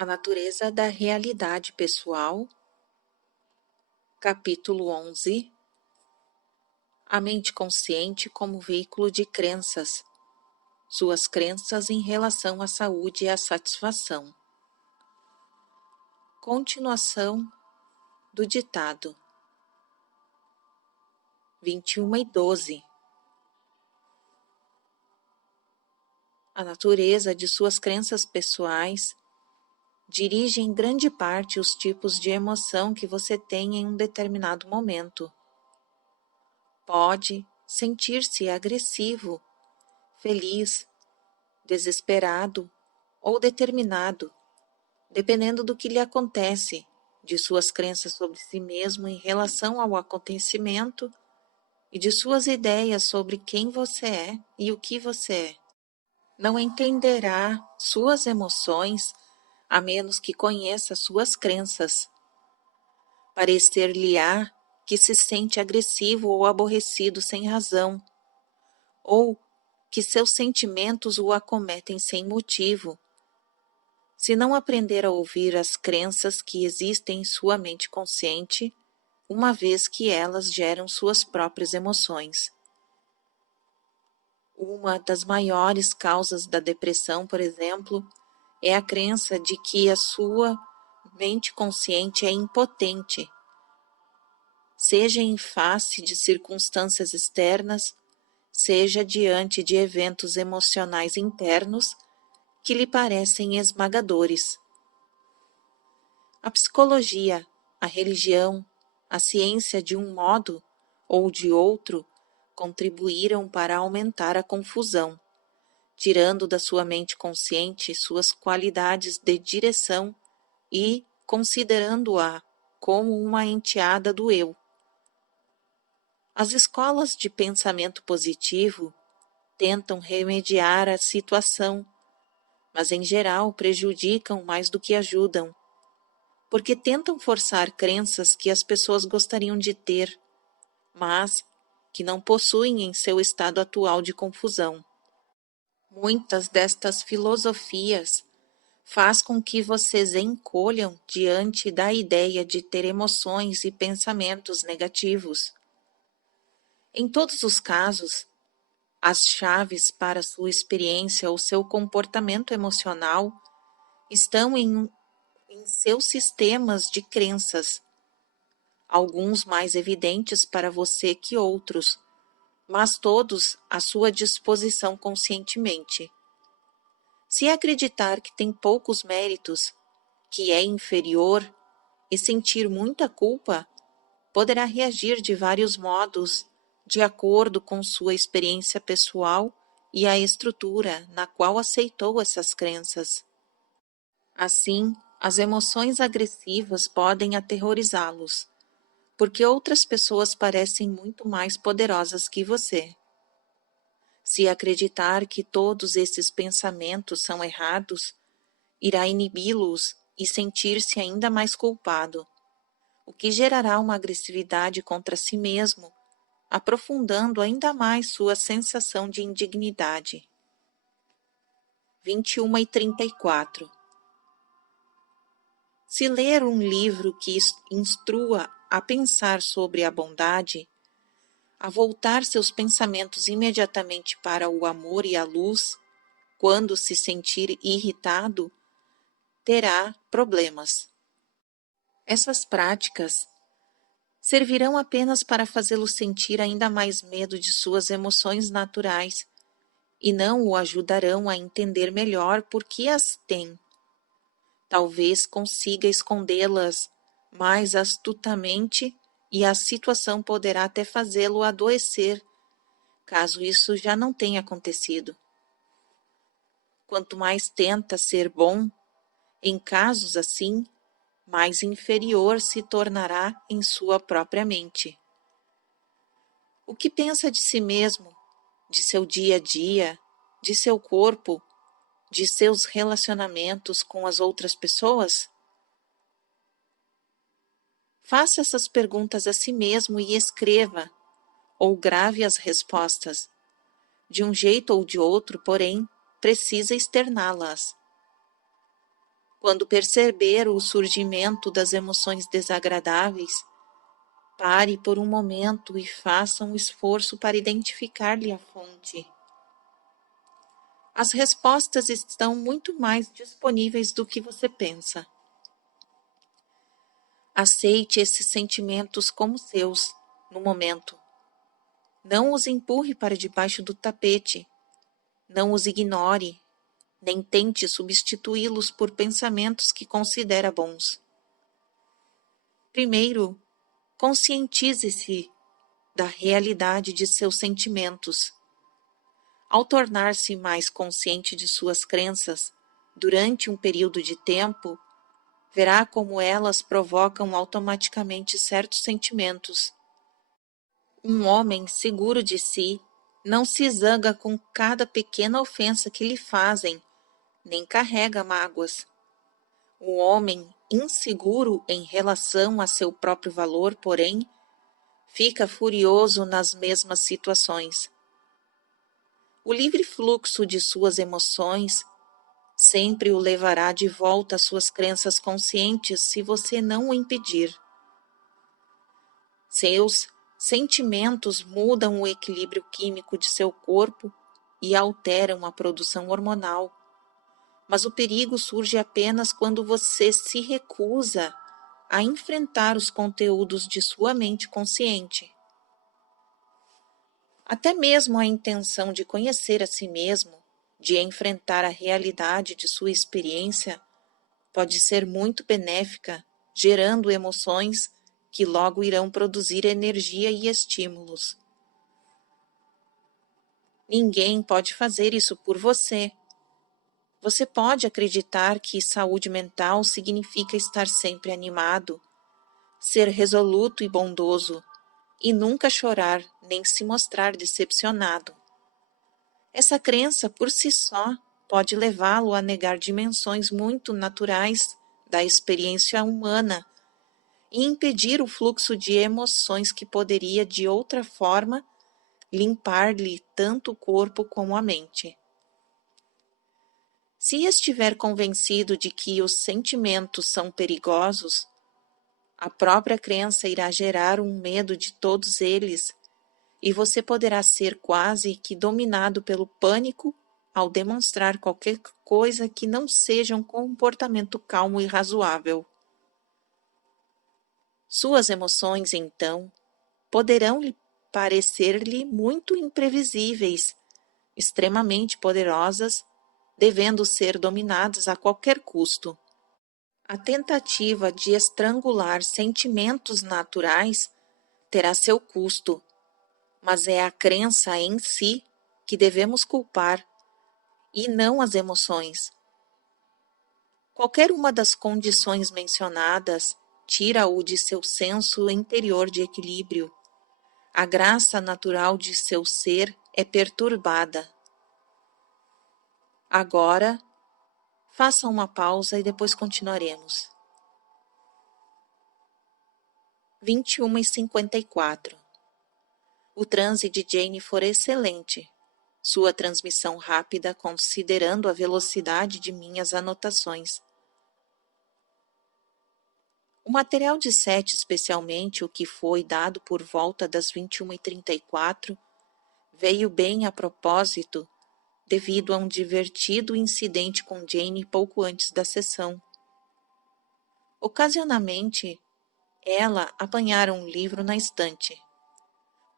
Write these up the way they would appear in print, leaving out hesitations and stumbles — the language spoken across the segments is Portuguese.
A natureza da realidade pessoal, capítulo 11. A mente consciente como veículo de crenças, suas crenças em relação à saúde e à satisfação. Continuação do ditado 21:12. A natureza de suas crenças pessoais dirige em grande parte os tipos de emoção que você tem em um determinado momento. Pode sentir-se agressivo, feliz, desesperado ou determinado, dependendo do que lhe acontece, de suas crenças sobre si mesmo em relação ao acontecimento e de suas ideias sobre quem você é e o que você é. Não entenderá suas emoções a menos que conheça suas crenças. Parecer-lhe-á que se sente agressivo ou aborrecido sem razão, ou que seus sentimentos o acometem sem motivo. Se não aprender a ouvir as crenças que existem em sua mente consciente, uma vez que elas geram suas próprias emoções. Uma das maiores causas da depressão, por exemplo, é a crença de que a sua mente consciente é impotente, seja em face de circunstâncias externas, seja diante de eventos emocionais internos que lhe parecem esmagadores. A psicologia, a religião, a ciência de um modo ou de outro contribuíram para aumentar a confusão, tirando da sua mente consciente suas qualidades de direção e considerando-a como uma enteada do eu. As escolas de pensamento positivo tentam remediar a situação, mas em geral prejudicam mais do que ajudam, porque tentam forçar crenças que as pessoas gostariam de ter, mas que não possuem em seu estado atual de confusão. Muitas destas filosofias faz com que vocês encolham diante da ideia de ter emoções e pensamentos negativos. Em todos os casos, as chaves para sua experiência ou seu comportamento emocional estão em seus sistemas de crenças, alguns mais evidentes para você que outros, mas todos à sua disposição conscientemente. Se acreditar que tem poucos méritos, que é inferior e sentir muita culpa, poderá reagir de vários modos, de acordo com sua experiência pessoal e a estrutura na qual aceitou essas crenças. Assim, as emoções agressivas podem aterrorizá-los, porque outras pessoas parecem muito mais poderosas que você. Se acreditar que todos esses pensamentos são errados, irá inibi-los e sentir-se ainda mais culpado, o que gerará uma agressividade contra si mesmo, aprofundando ainda mais sua sensação de indignidade. 21:34. Se ler um livro que instrua a pensar sobre a bondade, a voltar seus pensamentos imediatamente para o amor e a luz, quando se sentir irritado, terá problemas. Essas práticas servirão apenas para fazê-lo sentir ainda mais medo de suas emoções naturais e não o ajudarão a entender melhor por que as tem. Talvez consiga escondê-las mais astutamente e a situação poderá até fazê-lo adoecer, caso isso já não tenha acontecido. Quanto mais tenta ser bom, em casos assim, mais inferior se tornará em sua própria mente. O que pensa de si mesmo, de seu dia a dia, de seu corpo, de seus relacionamentos com as outras pessoas? Faça essas perguntas a si mesmo e escreva, ou grave as respostas. De um jeito ou de outro, porém, precisa externá-las. Quando perceber o surgimento das emoções desagradáveis, pare por um momento e faça um esforço para identificar-lhe a fonte. As respostas estão muito mais disponíveis do que você pensa. Aceite esses sentimentos como seus, no momento. Não os empurre para debaixo do tapete. Não os ignore, nem tente substituí-los por pensamentos que considera bons. Primeiro, conscientize-se da realidade de seus sentimentos. Ao tornar-se mais consciente de suas crenças, durante um período de tempo, verá como elas provocam automaticamente certos sentimentos. Um homem seguro de si não se zanga com cada pequena ofensa que lhe fazem, nem carrega mágoas. O homem inseguro em relação a seu próprio valor, porém, fica furioso nas mesmas situações. O livre fluxo de suas emoções sempre o levará de volta às suas crenças conscientes se você não o impedir. Seus sentimentos mudam o equilíbrio químico de seu corpo e alteram a produção hormonal. Mas o perigo surge apenas quando você se recusa a enfrentar os conteúdos de sua mente consciente. Até mesmo a intenção de conhecer a si mesmo, de enfrentar a realidade de sua experiência, pode ser muito benéfica, gerando emoções que logo irão produzir energia e estímulos. Ninguém pode fazer isso por você. Você pode acreditar que saúde mental significa estar sempre animado, ser resoluto e bondoso, e nunca chorar nem se mostrar decepcionado. Essa crença por si só pode levá-lo a negar dimensões muito naturais da experiência humana e impedir o fluxo de emoções que poderia, de outra forma, limpar-lhe tanto o corpo como a mente. Se estiver convencido de que os sentimentos são perigosos, a própria crença irá gerar um medo de todos eles e você poderá ser quase que dominado pelo pânico ao demonstrar qualquer coisa que não seja um comportamento calmo e razoável. Suas emoções, então, poderão parecer-lhe muito imprevisíveis, extremamente poderosas, devendo ser dominadas a qualquer custo. A tentativa de estrangular sentimentos naturais terá seu custo, mas é a crença em si que devemos culpar, e não as emoções. Qualquer uma das condições mencionadas tira-o de seu senso interior de equilíbrio. A graça natural de seu ser é perturbada. Agora, faça uma pausa e depois continuaremos. 21h54. O transe de Jane foi excelente. Sua transmissão rápida, considerando a velocidade de minhas anotações. O material de Sete, especialmente o que foi dado por volta das 21h34, veio bem a propósito, devido a um divertido incidente com Jane pouco antes da sessão. Ocasionalmente, ela apanhara um livro na estante.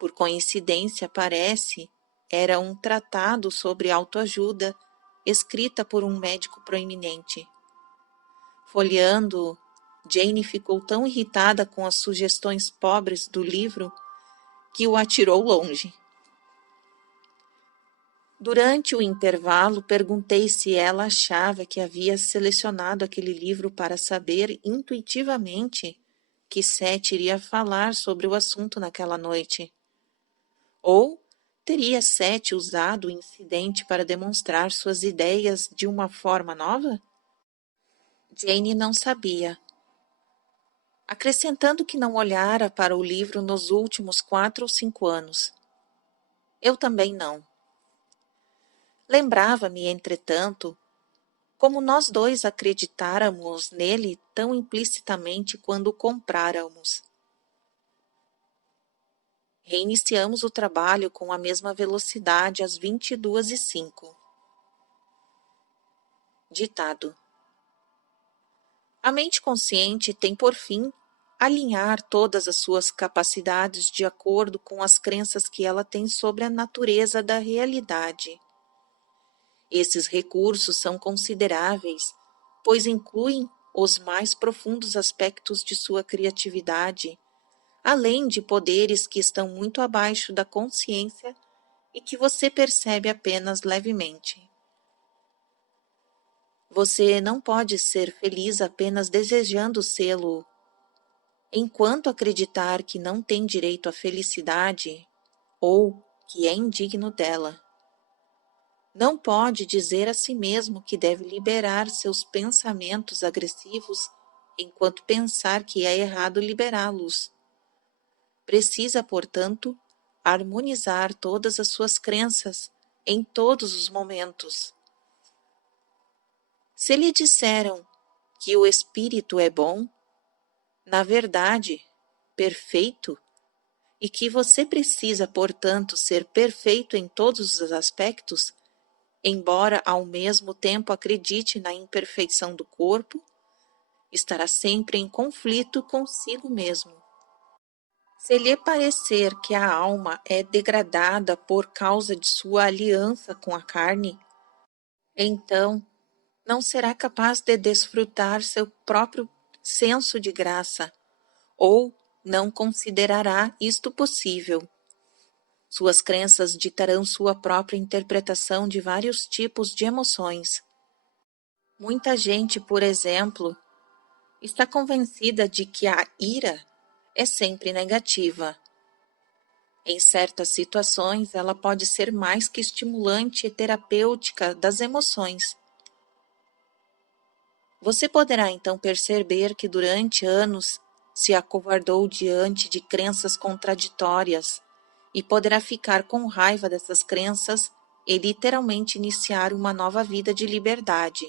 Por coincidência, parece, era um tratado sobre autoajuda, escrita por um médico proeminente. Folheando-o, Jane ficou tão irritada com as sugestões pobres do livro que o atirou longe. Durante o intervalo, perguntei se ela achava que havia selecionado aquele livro para saber intuitivamente que Seth iria falar sobre o assunto naquela noite. Ou teria Seth usado o incidente para demonstrar suas ideias de uma forma nova? Jane não sabia. Acrescentando que não olhara para o livro nos últimos 4 ou 5 anos. Eu também não. Lembrava-me, entretanto, como nós dois acreditáramos nele tão implicitamente quando o compráramos. Reiniciamos o trabalho com a mesma velocidade às 22h05. Ditado: a mente consciente tem por fim alinhar todas as suas capacidades de acordo com as crenças que ela tem sobre a natureza da realidade. Esses recursos são consideráveis, pois incluem os mais profundos aspectos de sua criatividade, além de poderes que estão muito abaixo da consciência e que você percebe apenas levemente. Você não pode ser feliz apenas desejando sê-lo. Enquanto acreditar que não tem direito à felicidade ou que é indigno dela, não pode dizer a si mesmo que deve liberar seus pensamentos agressivos enquanto pensar que é errado liberá-los. Precisa, portanto, harmonizar todas as suas crenças em todos os momentos. Se lhe disseram que o espírito é bom, na verdade, perfeito, e que você precisa, portanto, ser perfeito em todos os aspectos, embora ao mesmo tempo acredite na imperfeição do corpo, estará sempre em conflito consigo mesmo. Se lhe parecer que a alma é degradada por causa de sua aliança com a carne, então não será capaz de desfrutar seu próprio senso de graça, ou não considerará isto possível. Suas crenças ditarão sua própria interpretação de vários tipos de emoções. Muita gente, por exemplo, está convencida de que a ira é sempre negativa. Em certas situações, ela pode ser mais que estimulante e terapêutica das emoções. Você poderá então perceber que durante anos se acovardou diante de crenças contraditórias e poderá ficar com raiva dessas crenças e literalmente iniciar uma nova vida de liberdade.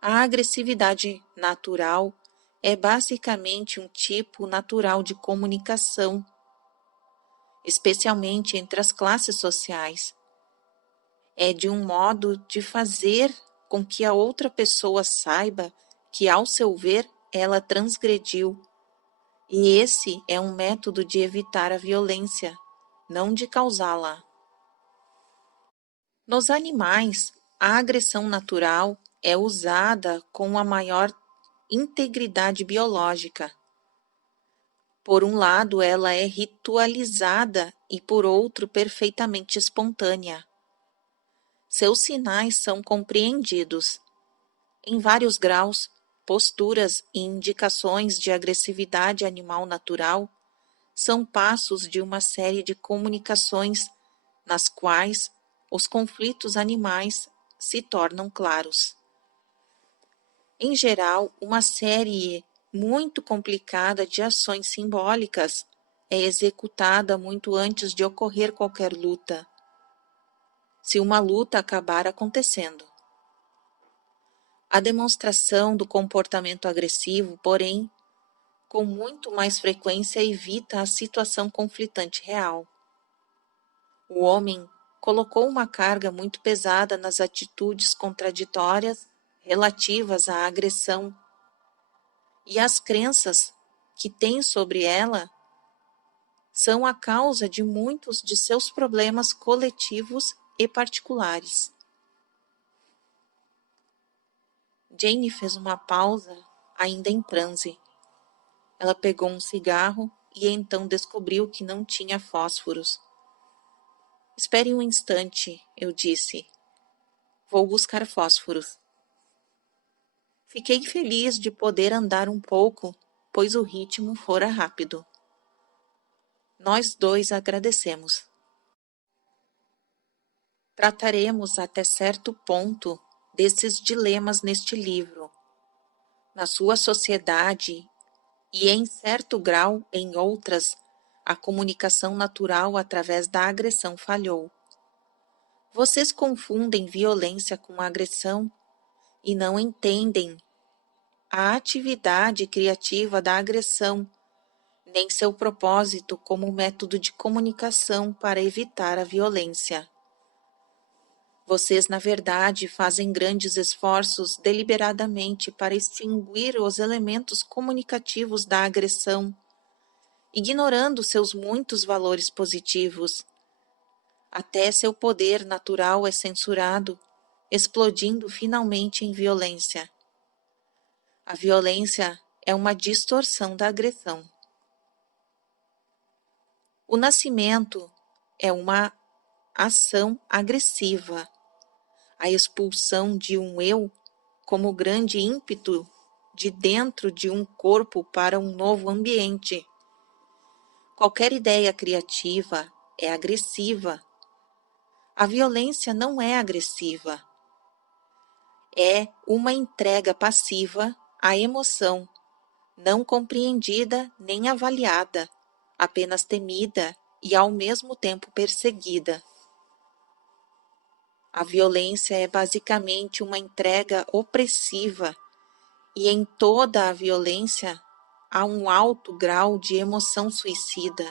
A agressividade natural é basicamente um tipo natural de comunicação, especialmente entre as classes sociais. É de um modo de fazer com que a outra pessoa saiba que, ao seu ver, ela transgrediu. E esse é um método de evitar a violência, não de causá-la. Nos animais, a agressão natural é usada com a maior integridade biológica. Por um lado, ela é ritualizada e, por outro, perfeitamente espontânea. Seus sinais são compreendidos. Em vários graus, posturas e indicações de agressividade animal natural são passos de uma série de comunicações nas quais os conflitos animais se tornam claros. Em geral, uma série muito complicada de ações simbólicas é executada muito antes de ocorrer qualquer luta, se uma luta acabar acontecendo. A demonstração do comportamento agressivo, porém, com muito mais frequência evita a situação conflitante real. O homem colocou uma carga muito pesada nas atitudes contraditórias relativas à agressão, e as crenças que tem sobre ela são a causa de muitos de seus problemas coletivos e particulares. Jane fez uma pausa, ainda em transe. Ela pegou um cigarro e então descobriu que não tinha fósforos. Espere um instante, eu disse. Vou buscar fósforos. Fiquei feliz de poder andar um pouco, pois o ritmo fora rápido. Nós dois agradecemos. Trataremos até certo ponto desses dilemas neste livro. Na sua sociedade e, em certo grau, em outras, a comunicação natural através da agressão falhou. Vocês confundem violência com agressão e não entendem a atividade criativa da agressão, nem seu propósito como método de comunicação para evitar a violência. Vocês, na verdade, fazem grandes esforços deliberadamente para extinguir os elementos comunicativos da agressão, ignorando seus muitos valores positivos. Até seu poder natural é censurado, explodindo finalmente em violência. A violência é uma distorção da agressão. O nascimento é uma ação agressiva, a expulsão de um eu como grande ímpeto de dentro de um corpo para um novo ambiente. Qualquer ideia criativa é agressiva. A violência não é agressiva. É uma entrega passiva à emoção, não compreendida nem avaliada, apenas temida e ao mesmo tempo perseguida. A violência é basicamente uma entrega opressiva e em toda a violência há um alto grau de emoção suicida,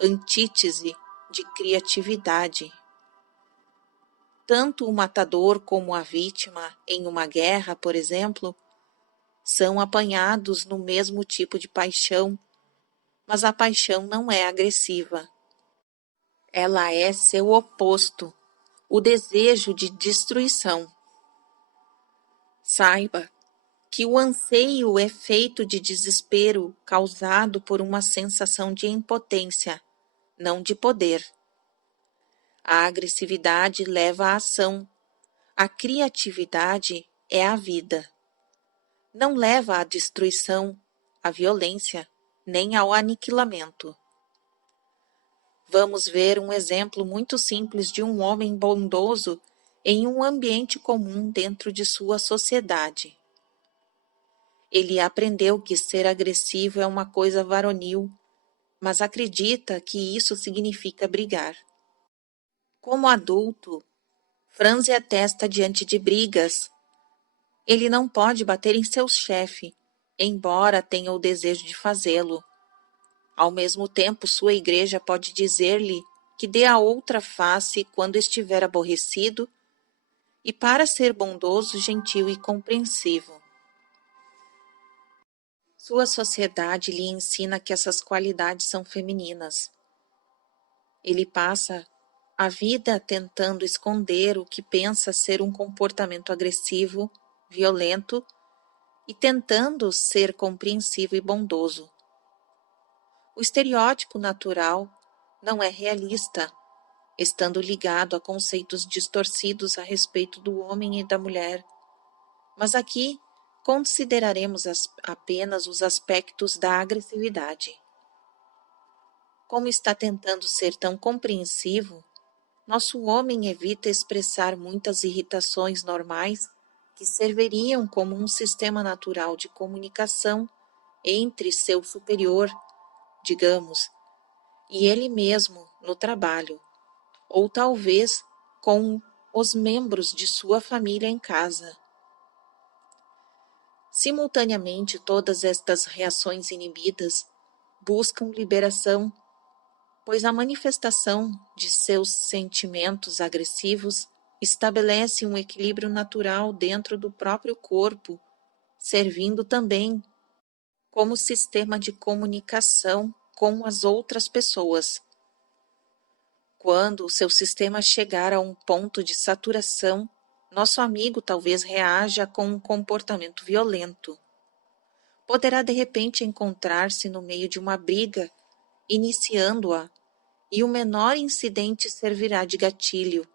antítese de criatividade. Tanto o matador como a vítima em uma guerra, por exemplo, são apanhados no mesmo tipo de paixão, mas a paixão não é agressiva. Ela é seu oposto, o desejo de destruição. Saiba que o anseio é feito de desespero causado por uma sensação de impotência, não de poder. A agressividade leva à ação, a criatividade é a vida. Não leva à destruição, à violência, nem ao aniquilamento. Vamos ver um exemplo muito simples de um homem bondoso em um ambiente comum dentro de sua sociedade. Ele aprendeu que ser agressivo é uma coisa varonil, mas acredita que isso significa brigar. Como adulto, franze a testa diante de brigas. Ele não pode bater em seu chefe, embora tenha o desejo de fazê-lo. Ao mesmo tempo, sua igreja pode dizer-lhe que dê a outra face quando estiver aborrecido e para ser bondoso, gentil e compreensivo. Sua sociedade lhe ensina que essas qualidades são femininas. Ele passa a vida tentando esconder o que pensa ser um comportamento agressivo, violento e tentando ser compreensivo e bondoso. O estereótipo natural não é realista, estando ligado a conceitos distorcidos a respeito do homem e da mulher. Mas aqui consideraremos apenas os aspectos da agressividade. Como está tentando ser tão compreensivo, nosso homem evita expressar muitas irritações normais que serviriam como um sistema natural de comunicação entre seu superior, digamos, e ele mesmo no trabalho, ou talvez com os membros de sua família em casa. Simultaneamente, todas estas reações inibidas buscam liberação, pois a manifestação de seus sentimentos agressivos estabelece um equilíbrio natural dentro do próprio corpo, servindo também como sistema de comunicação com as outras pessoas. Quando o seu sistema chegar a um ponto de saturação, nosso amigo talvez reaja com um comportamento violento. Poderá de repente encontrar-se no meio de uma briga, iniciando-a, e o menor incidente servirá de gatilho.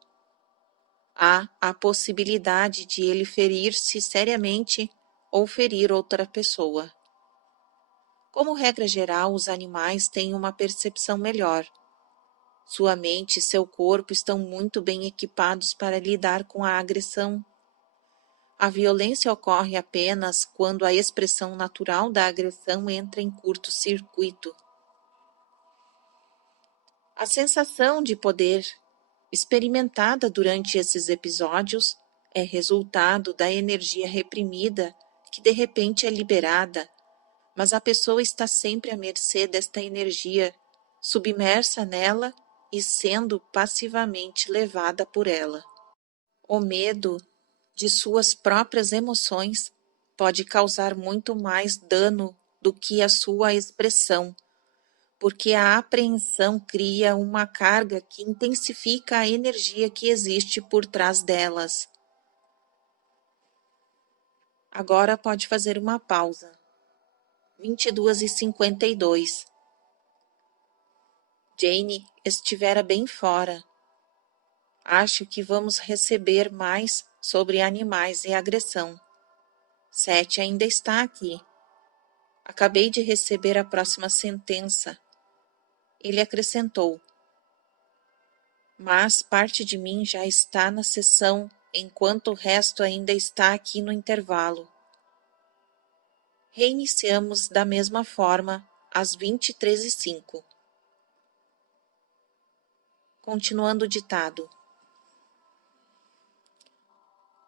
Há a possibilidade de ele ferir-se seriamente ou ferir outra pessoa. Como regra geral, os animais têm uma percepção melhor. Sua mente e seu corpo estão muito bem equipados para lidar com a agressão. A violência ocorre apenas quando a expressão natural da agressão entra em curto-circuito. A sensação de poder experimentada durante esses episódios é resultado da energia reprimida que de repente é liberada, mas a pessoa está sempre à mercê desta energia, submersa nela e sendo passivamente levada por ela. O medo de suas próprias emoções pode causar muito mais dano do que a sua expressão, porque a apreensão cria uma carga que intensifica a energia que existe por trás delas. Agora pode fazer uma pausa. 22h52. Jane estivera bem fora. Acho que vamos receber mais sobre animais e agressão. Seth ainda está aqui. Acabei de receber a próxima sentença. Ele acrescentou. Mas parte de mim já está na sessão, enquanto o resto ainda está aqui no intervalo. Reiniciamos da mesma forma às 23h05. Continuando o ditado.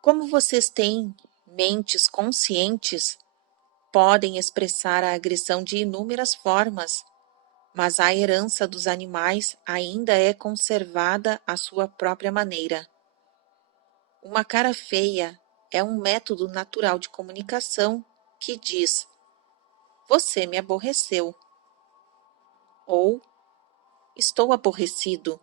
Como vocês têm mentes conscientes, podem expressar a agressão de inúmeras formas, mas a herança dos animais ainda é conservada à sua própria maneira. Uma cara feia é um método natural de comunicação que diz: você me aborreceu, ou estou aborrecido.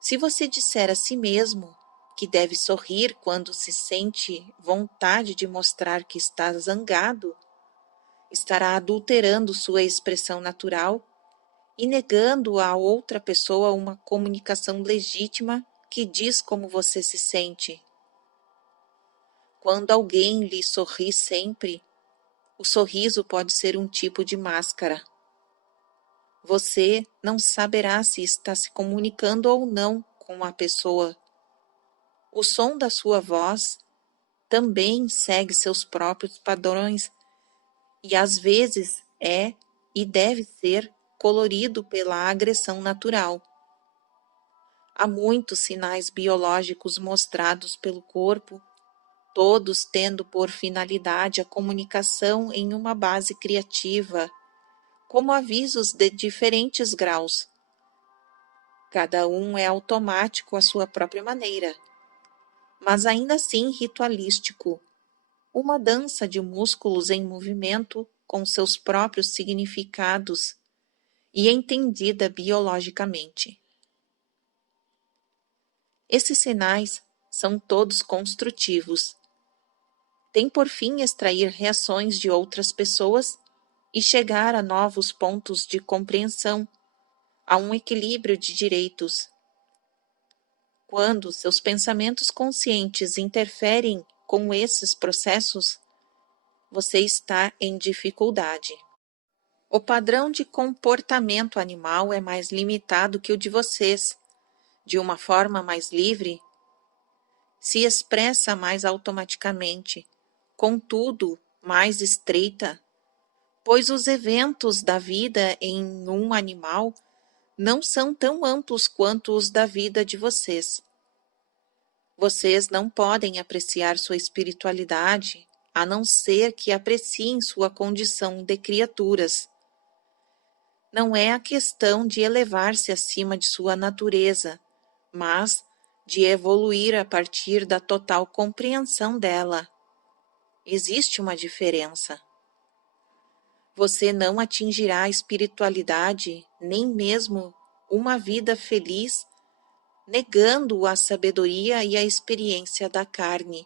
Se você disser a si mesmo que deve sorrir quando se sente vontade de mostrar que está zangado, estará adulterando sua expressão natural e negando a outra pessoa uma comunicação legítima que diz como você se sente. Quando alguém lhe sorri sempre, o sorriso pode ser um tipo de máscara. Você não saberá se está se comunicando ou não com a pessoa. O som da sua voz também segue seus próprios padrões e às vezes é e deve ser colorido pela agressão natural. Há muitos sinais biológicos mostrados pelo corpo, todos tendo por finalidade a comunicação em uma base criativa, como avisos de diferentes graus. Cada um é automático à sua própria maneira, mas ainda assim ritualístico, uma dança de músculos em movimento com seus próprios significados e entendida biologicamente. Esses sinais são todos construtivos. Tem por fim extrair reações de outras pessoas e chegar a novos pontos de compreensão, a um equilíbrio de direitos. Quando seus pensamentos conscientes interferem com esses processos, você está em dificuldade. O padrão de comportamento animal é mais limitado que o de vocês, de uma forma mais livre, se expressa mais automaticamente, contudo mais estreita, pois os eventos da vida em um animal não são tão amplos quanto os da vida de vocês. Vocês não podem apreciar sua espiritualidade a não ser que apreciem sua condição de criaturas. Não é a questão de elevar-se acima de sua natureza, mas de evoluir a partir da total compreensão dela. Existe uma diferença. Você não atingirá a espiritualidade, nem mesmo uma vida feliz, negando a sabedoria e a experiência da carne.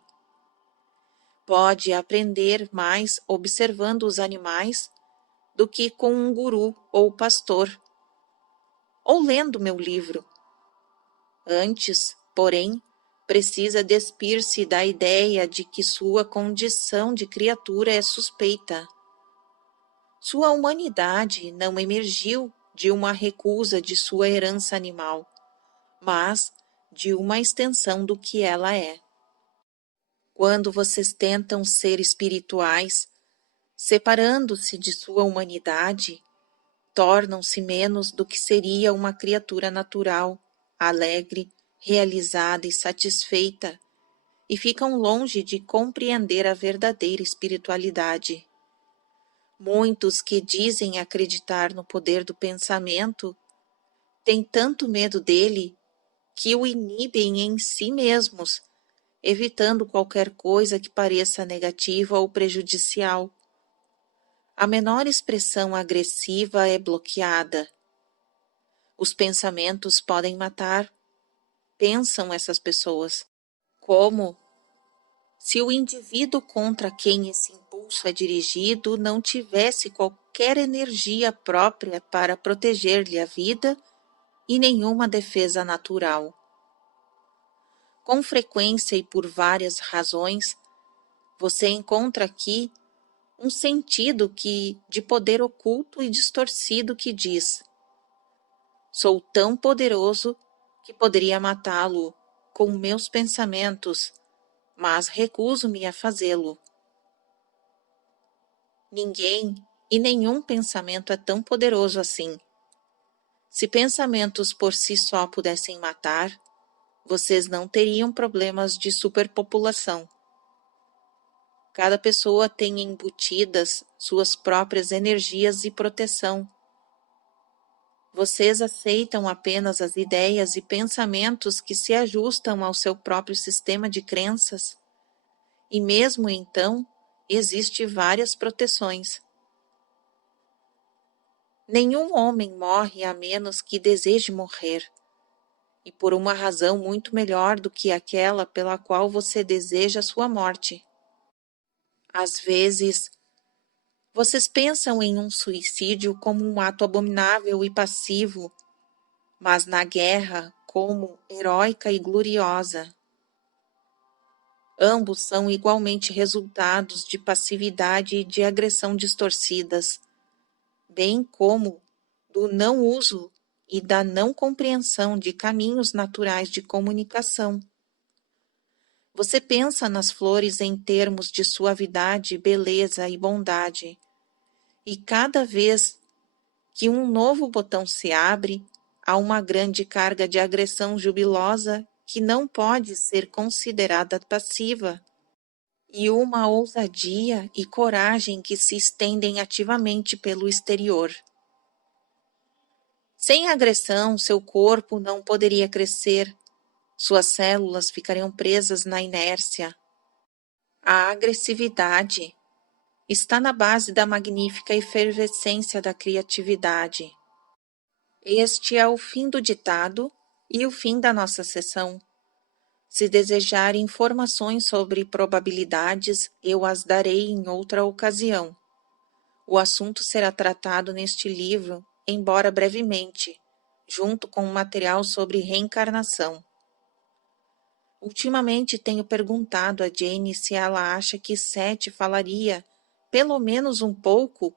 Pode aprender mais observando os animais do que com um guru ou pastor, ou lendo meu livro. Antes, porém, precisa despir-se da ideia de que sua condição de criatura é suspeita. Sua humanidade não emergiu de uma recusa de sua herança animal, mas de uma extensão do que ela é. Quando vocês tentam ser espirituais, separando-se de sua humanidade, tornam-se menos do que seria uma criatura natural, alegre, realizada e satisfeita, e ficam longe de compreender a verdadeira espiritualidade. Muitos que dizem acreditar no poder do pensamento têm tanto medo dele que o inibem em si mesmos, evitando qualquer coisa que pareça negativa ou prejudicial. A menor expressão agressiva é bloqueada. Os pensamentos podem matar, pensam essas pessoas, como se o indivíduo contra quem esse impulso é dirigido não tivesse qualquer energia própria para proteger-lhe a vida e nenhuma defesa natural. Com frequência e por várias razões, você encontra aqui um sentido de poder oculto e distorcido que diz: sou tão poderoso que poderia matá-lo com meus pensamentos, mas recuso-me a fazê-lo. Ninguém e nenhum pensamento é tão poderoso assim. Se pensamentos por si só pudessem matar, vocês não teriam problemas de superpopulação. Cada pessoa tem embutidas suas próprias energias e proteção. Vocês aceitam apenas as ideias e pensamentos que se ajustam ao seu próprio sistema de crenças, e mesmo então, existem várias proteções. Nenhum homem morre a menos que deseje morrer, e por uma razão muito melhor do que aquela pela qual você deseja sua morte. Às vezes, vocês pensam em um suicídio como um ato abominável e passivo, mas na guerra como heróica e gloriosa. Ambos são igualmente resultados de passividade e de agressão distorcidas, bem como do não uso e da não compreensão de caminhos naturais de comunicação. Você pensa nas flores em termos de suavidade, beleza e bondade, e cada vez que um novo botão se abre, há uma grande carga de agressão jubilosa que não pode ser considerada passiva, e uma ousadia e coragem que se estendem ativamente pelo exterior. Sem agressão, seu corpo não poderia crescer, suas células ficariam presas na inércia. A agressividade está na base da magnífica efervescência da criatividade. Este é o fim do ditado e o fim da nossa sessão. Se desejar informações sobre probabilidades, eu as darei em outra ocasião. O assunto será tratado neste livro, embora brevemente, junto com um material sobre reencarnação. Ultimamente tenho perguntado a Jane se ela acha que Seth falaria, pelo menos um pouco,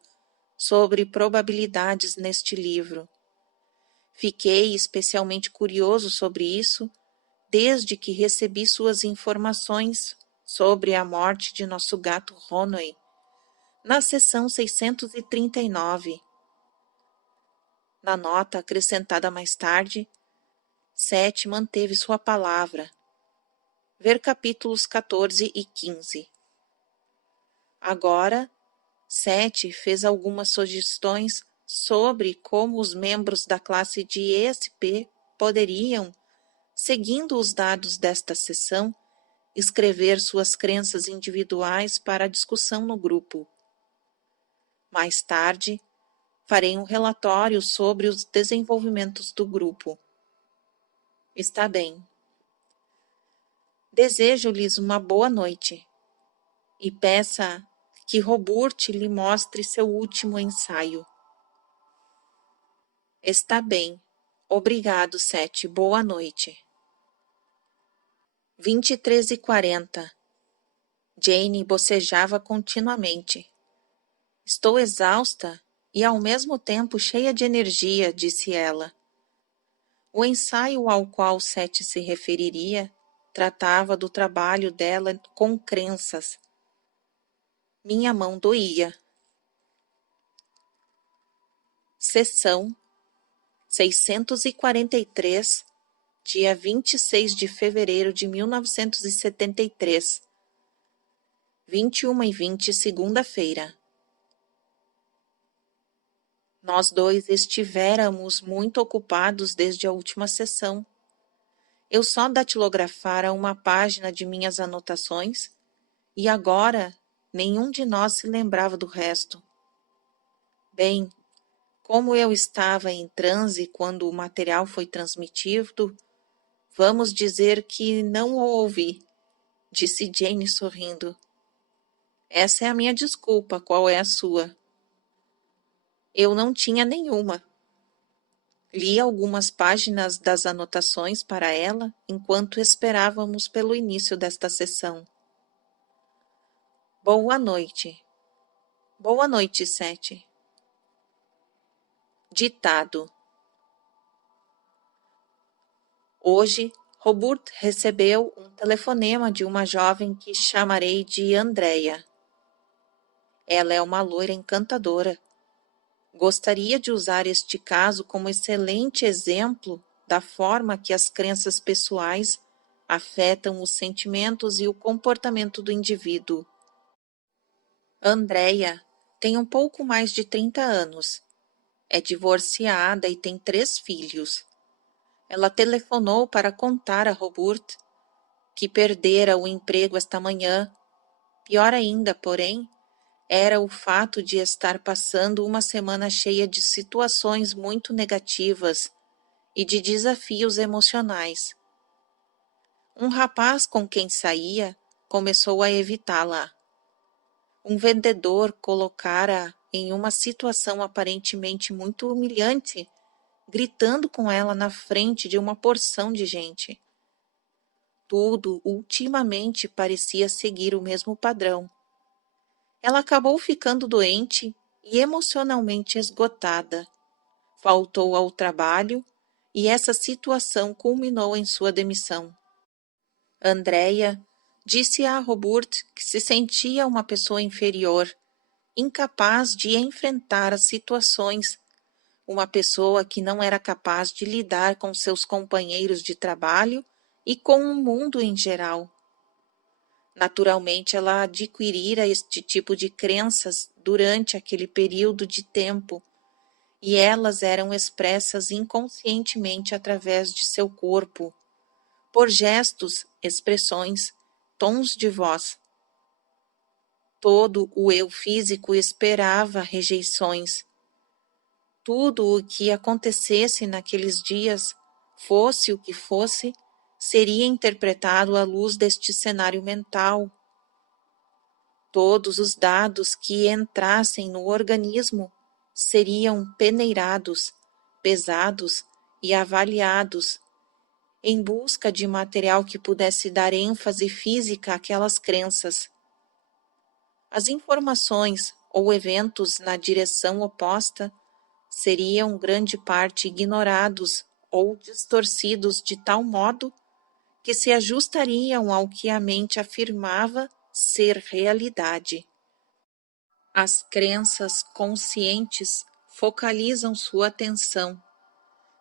sobre probabilidades neste livro. Fiquei especialmente curioso sobre isso desde que recebi suas informações sobre a morte de nosso gato Ronway, na seção 639. Na nota acrescentada mais tarde, Seth manteve sua palavra. Ver capítulos 14 e 15. Agora, Seth fez algumas sugestões sobre como os membros da classe de ESP poderiam, seguindo os dados desta sessão, escrever suas crenças individuais para a discussão no grupo. Mais tarde, farei um relatório sobre os desenvolvimentos do grupo. Está bem. Desejo-lhes uma boa noite e peça que Roburt lhe mostre seu último ensaio. Está bem. Obrigado, Seth. Boa noite. 23h40. Jane bocejava continuamente. Estou exausta e ao mesmo tempo cheia de energia, disse ela. O ensaio ao qual Seth se referiria tratava do trabalho dela com crenças. Minha mão doía. Seção 643, dia 26 de fevereiro de 1973, 21h20, segunda-feira. Nós dois estivéramos muito ocupados desde a última sessão. Eu só datilografara uma página de minhas anotações e agora nenhum de nós se lembrava do resto. Bem, como eu estava em transe quando o material foi transmitido, vamos dizer que não o ouvi, disse Jane sorrindo. Essa é a minha desculpa, qual é a sua? Eu não tinha nenhuma. Li algumas páginas das anotações para ela enquanto esperávamos pelo início desta sessão. Boa noite. Boa noite, Sete. Ditado. Hoje, Robert recebeu um telefonema de uma jovem que chamarei de Andréia. Ela é uma loira encantadora. Gostaria de usar este caso como excelente exemplo da forma que as crenças pessoais afetam os sentimentos e o comportamento do indivíduo. Andréia tem um pouco mais de 30 anos. É divorciada e tem 3 filhos. Ela telefonou para contar a Robert que perdera o emprego esta manhã. Pior ainda, porém, era o fato de estar passando uma semana cheia de situações muito negativas e de desafios emocionais. Um rapaz com quem saía começou a evitá-la. Um vendedor colocara em uma situação aparentemente muito humilhante, gritando com ela na frente de uma porção de gente. Tudo ultimamente parecia seguir o mesmo padrão. Ela acabou ficando doente e emocionalmente esgotada. Faltou ao trabalho e essa situação culminou em sua demissão. Andréia disse a Robert que se sentia uma pessoa inferior, incapaz de enfrentar as situações, uma pessoa que não era capaz de lidar com seus companheiros de trabalho e com o mundo em geral. Naturalmente, ela adquirira este tipo de crenças durante aquele período de tempo, e elas eram expressas inconscientemente através de seu corpo, por gestos, expressões, tons de voz. Todo o eu físico esperava rejeições. Tudo o que acontecesse naqueles dias, fosse o que fosse, seria interpretado à luz deste cenário mental. Todos os dados que entrassem no organismo seriam peneirados, pesados e avaliados, em busca de material que pudesse dar ênfase física àquelas crenças. As informações ou eventos na direção oposta seriam grande parte ignorados ou distorcidos de tal modo que se ajustariam ao que a mente afirmava ser realidade. As crenças conscientes focalizam sua atenção,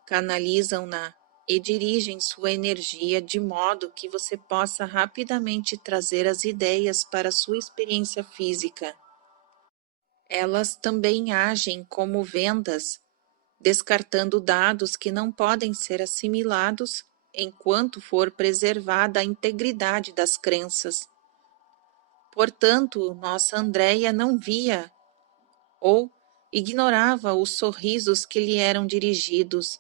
canalizam-na e dirigem sua energia de modo que você possa rapidamente trazer as ideias para sua experiência física. Elas também agem como vendas, descartando dados que não podem ser assimilados enquanto for preservada a integridade das crenças. Portanto, nossa Andréia não via ou ignorava os sorrisos que lhe eram dirigidos,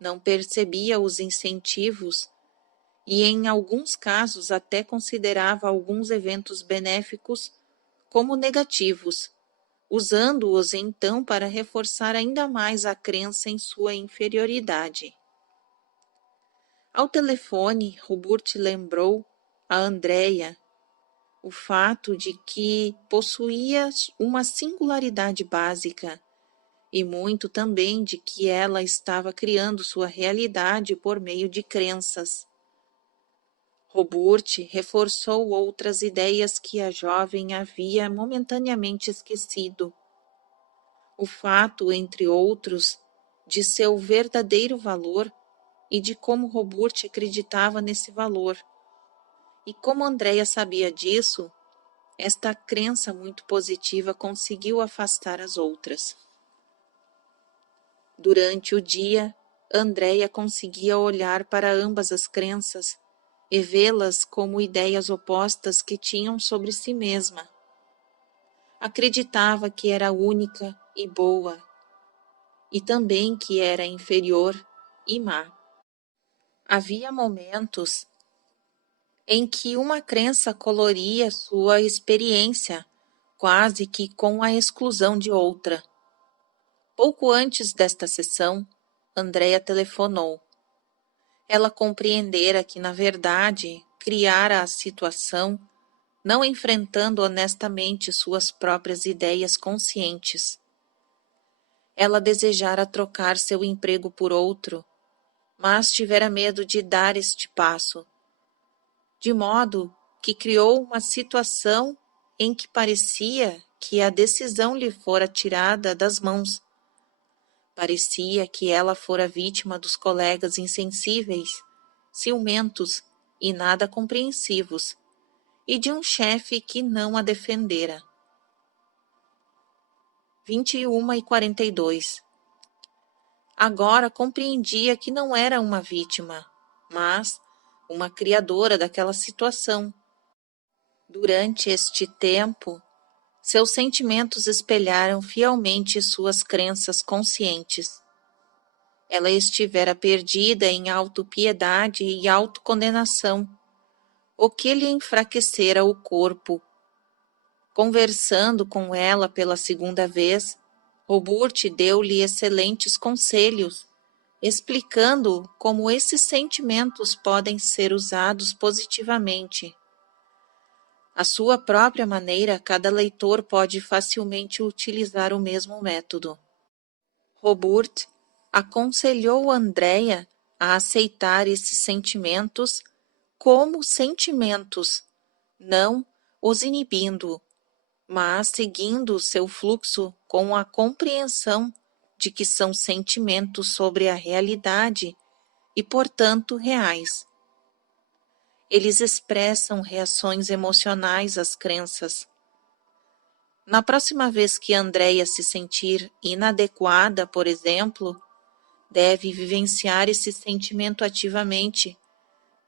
não percebia os incentivos e, em alguns casos, até considerava alguns eventos benéficos como negativos, usando-os então para reforçar ainda mais a crença em sua inferioridade. Ao telefone, Robert lembrou a Andréia o fato de que possuía uma singularidade básica e muito também de que ela estava criando sua realidade por meio de crenças. Robert reforçou outras ideias que a jovem havia momentaneamente esquecido. O fato, entre outros, de seu verdadeiro valor e de como Roburt acreditava nesse valor. E como Andréia sabia disso, esta crença muito positiva conseguiu afastar as outras. Durante o dia, Andréia conseguia olhar para ambas as crenças e vê-las como ideias opostas que tinham sobre si mesma. Acreditava que era única e boa, e também que era inferior e má. Havia momentos em que uma crença coloria sua experiência, quase que com a exclusão de outra. Pouco antes desta sessão, Andréia telefonou. Ela compreendera que, na verdade, criara a situação, não enfrentando honestamente suas próprias ideias conscientes. Ela desejara trocar seu emprego por outro, mas tivera medo de dar este passo, de modo que criou uma situação em que parecia que a decisão lhe fora tirada das mãos. Parecia que ela fora vítima dos colegas insensíveis, ciumentos e nada compreensivos, e de um chefe que não a defendera. 21h42. Agora compreendia que não era uma vítima, mas uma criadora daquela situação. Durante este tempo, seus sentimentos espelharam fielmente suas crenças conscientes. Ela estivera perdida em autopiedade e autocondenação, o que lhe enfraquecera o corpo. Conversando com ela pela segunda vez, Roburt deu-lhe excelentes conselhos, explicando como esses sentimentos podem ser usados positivamente. À sua própria maneira, cada leitor pode facilmente utilizar o mesmo método. Roburt aconselhou Andréia a aceitar esses sentimentos como sentimentos, não os inibindo, mas seguindo seu fluxo com a compreensão de que são sentimentos sobre a realidade e, portanto, reais. Eles expressam reações emocionais às crenças. Na próxima vez que Andréia se sentir inadequada, por exemplo, deve vivenciar esse sentimento ativamente,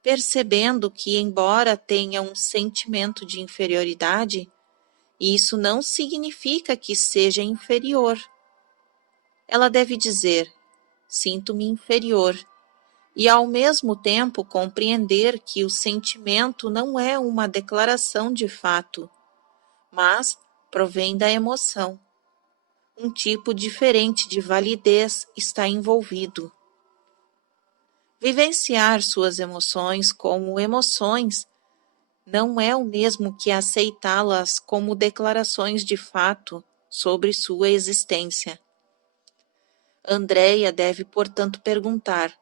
percebendo que, embora tenha um sentimento de inferioridade, isso não significa que seja inferior. Ela deve dizer: sinto-me inferior, e ao mesmo tempo compreender que o sentimento não é uma declaração de fato, mas provém da emoção. Um tipo diferente de validez está envolvido. Vivenciar suas emoções como emoções não é o mesmo que aceitá-las como declarações de fato sobre sua existência. Andréia deve, portanto, perguntar: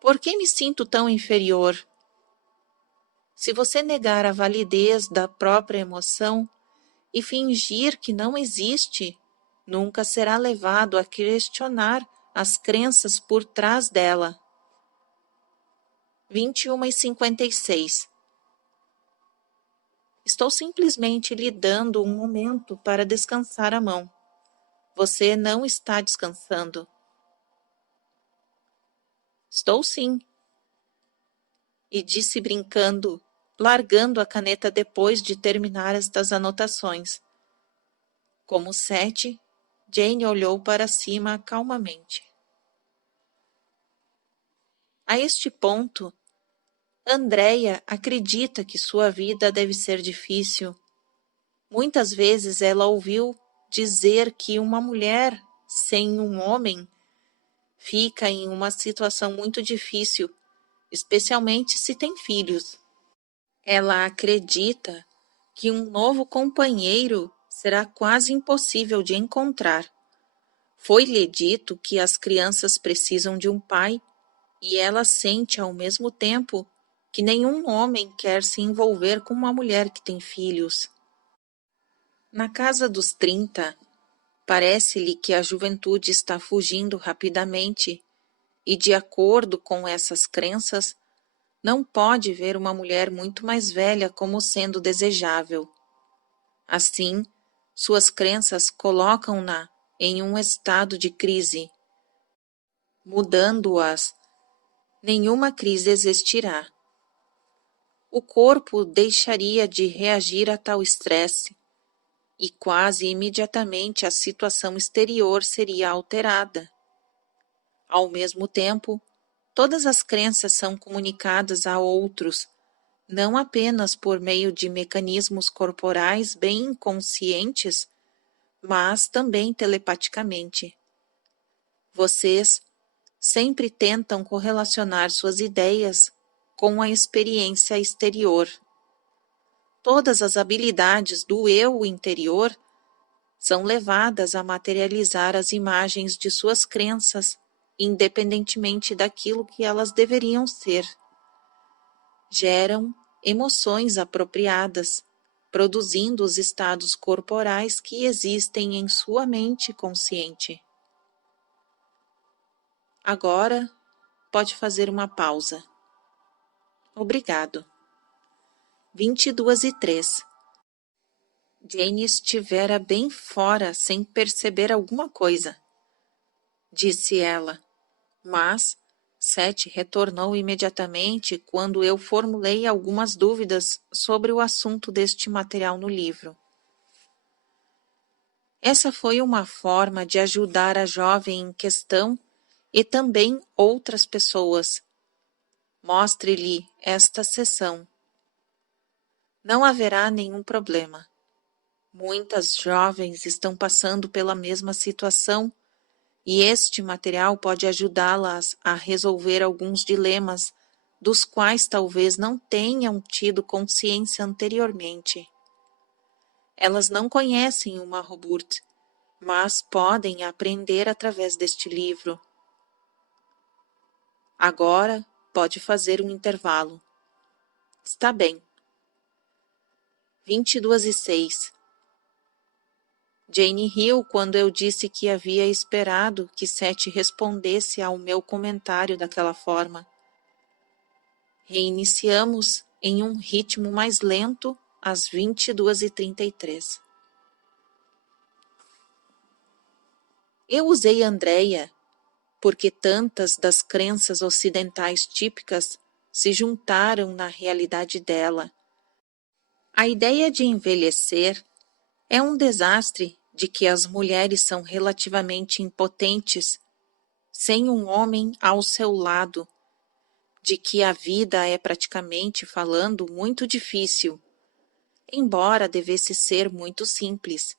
por que me sinto tão inferior? Se você negar a validez da própria emoção e fingir que não existe, nunca será levado a questionar as crenças por trás dela. 21h56. Estou simplesmente lhe dando um momento para descansar a mão. Você não está descansando. Estou sim. E disse brincando, largando a caneta depois de terminar estas anotações. Como 7, Jane olhou para cima calmamente. A este ponto, Andréia acredita que sua vida deve ser difícil. Muitas vezes ela ouviu dizer que uma mulher sem um homem fica em uma situação muito difícil, especialmente se tem filhos. Ela acredita que um novo companheiro será quase impossível de encontrar. Foi-lhe dito que as crianças precisam de um pai, e ela sente ao mesmo tempo que nenhum homem quer se envolver com uma mulher que tem filhos. Na casa dos 30, parece-lhe que a juventude está fugindo rapidamente e de acordo com essas crenças, não pode ver uma mulher muito mais velha como sendo desejável. Assim, suas crenças colocam-na em um estado de crise. Mudando-as, nenhuma crise existirá. O corpo deixaria de reagir a tal estresse e quase imediatamente a situação exterior seria alterada. Ao mesmo tempo, todas as crenças são comunicadas a outros, não apenas por meio de mecanismos corporais bem inconscientes, mas também telepaticamente. Vocês sempre tentam correlacionar suas ideias com a experiência exterior. Todas as habilidades do eu interior são levadas a materializar as imagens de suas crenças, independentemente daquilo que elas deveriam ser. Geram emoções apropriadas, produzindo os estados corporais que existem em sua mente consciente. Agora, pode fazer uma pausa. Obrigado. 22:03. Jane estivera bem fora sem perceber alguma coisa, disse ela, mas Seth retornou imediatamente quando eu formulei algumas dúvidas sobre o assunto deste material no livro. Essa foi uma forma de ajudar a jovem em questão e também outras pessoas. Mostre-lhe esta seção. Não haverá nenhum problema. Muitas jovens estão passando pela mesma situação e este material pode ajudá-las a resolver alguns dilemas dos quais talvez não tenham tido consciência anteriormente. Elas não conhecem o Mahabharata, mas podem aprender através deste livro. Agora pode fazer um intervalo. Está bem. 22:06. Jane riu quando eu disse que havia esperado que Seth respondesse ao meu comentário daquela forma. Reiniciamos em um ritmo mais lento às 22:33. Eu usei Andrea porque tantas das crenças ocidentais típicas se juntaram na realidade dela. A ideia de envelhecer é um desastre de que as mulheres são relativamente impotentes, sem um homem ao seu lado, de que a vida é praticamente falando muito difícil, embora devesse ser muito simples.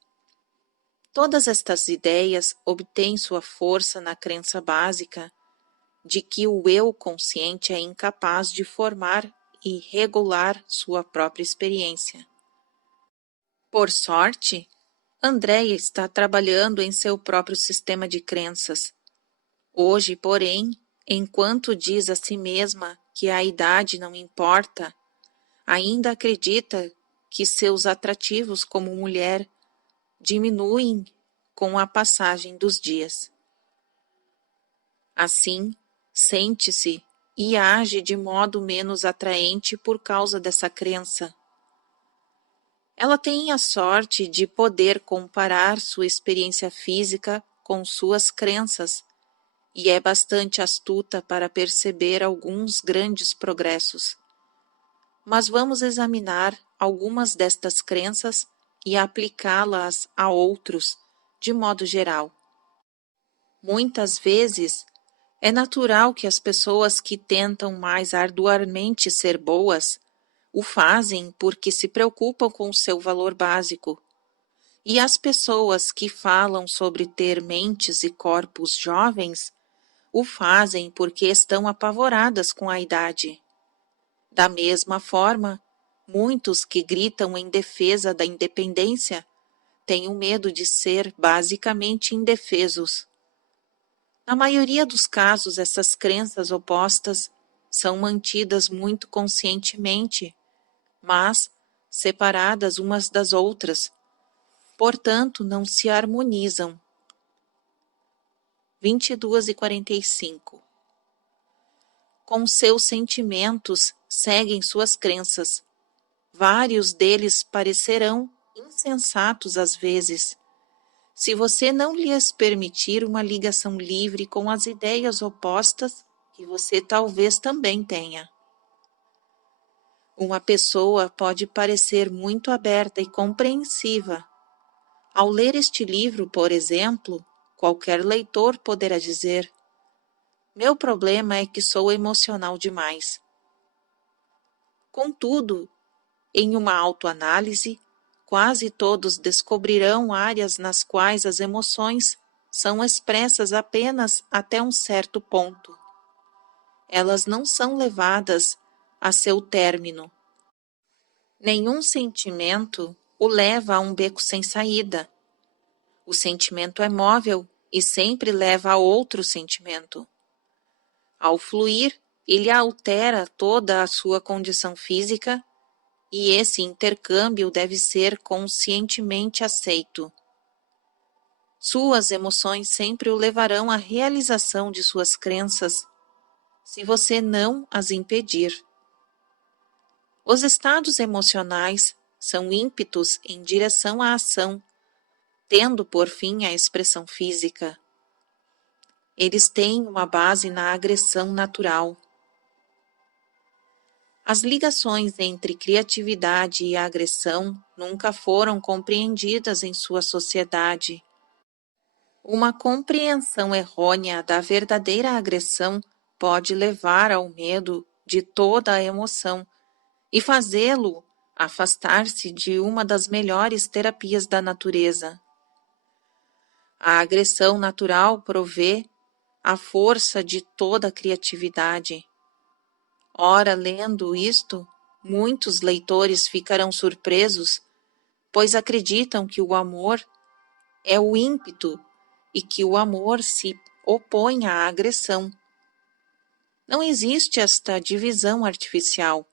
Todas estas ideias obtêm sua força na crença básica de que o eu consciente é incapaz de formar e regular sua própria experiência. Por sorte, Andrea está trabalhando em seu próprio sistema de crenças. Hoje, porém, enquanto diz a si mesma que a idade não importa, ainda acredita que seus atrativos como mulher diminuem com a passagem dos dias. Assim, sente-se e age de modo menos atraente por causa dessa crença. Ela tem a sorte de poder comparar sua experiência física com suas crenças e é bastante astuta para perceber alguns grandes progressos. Mas vamos examinar algumas destas crenças e aplicá-las a outros, de modo geral. Muitas vezes, é natural que as pessoas que tentam mais arduamente ser boas o fazem porque se preocupam com seu valor básico. E as pessoas que falam sobre ter mentes e corpos jovens o fazem porque estão apavoradas com a idade. Da mesma forma, muitos que gritam em defesa da independência têm o medo de ser basicamente indefesos. Na maioria dos casos, essas crenças opostas são mantidas muito conscientemente, mas separadas umas das outras, portanto não se harmonizam. 22:45. com seus sentimentos seguem suas crenças. Vários deles parecerão insensatos às vezes, se você não lhes permitir uma ligação livre com as ideias opostas que você talvez também tenha. Uma pessoa pode parecer muito aberta e compreensiva. Ao ler este livro, por exemplo, qualquer leitor poderá dizer: meu problema é que sou emocional demais. Contudo, em uma autoanálise, quase todos descobrirão áreas nas quais as emoções são expressas apenas até um certo ponto. Elas não são levadas a seu término. Nenhum sentimento o leva a um beco sem saída. O sentimento é móvel e sempre leva a outro sentimento. Ao fluir, ele altera toda a sua condição física e esse intercâmbio deve ser conscientemente aceito. Suas emoções sempre o levarão à realização de suas crenças, se você não as impedir. Os estados emocionais são ímpetos em direção à ação, tendo por fim a expressão física. Eles têm uma base na agressão natural. As ligações entre criatividade e agressão nunca foram compreendidas em sua sociedade. Uma compreensão errônea da verdadeira agressão pode levar ao medo de toda a emoção e fazê-lo afastar-se de uma das melhores terapias da natureza. A agressão natural provê a força de toda a criatividade. Ora, lendo isto, muitos leitores ficarão surpresos, pois acreditam que o amor é o ímpeto e que o amor se opõe à agressão. Não existe esta divisão artificial.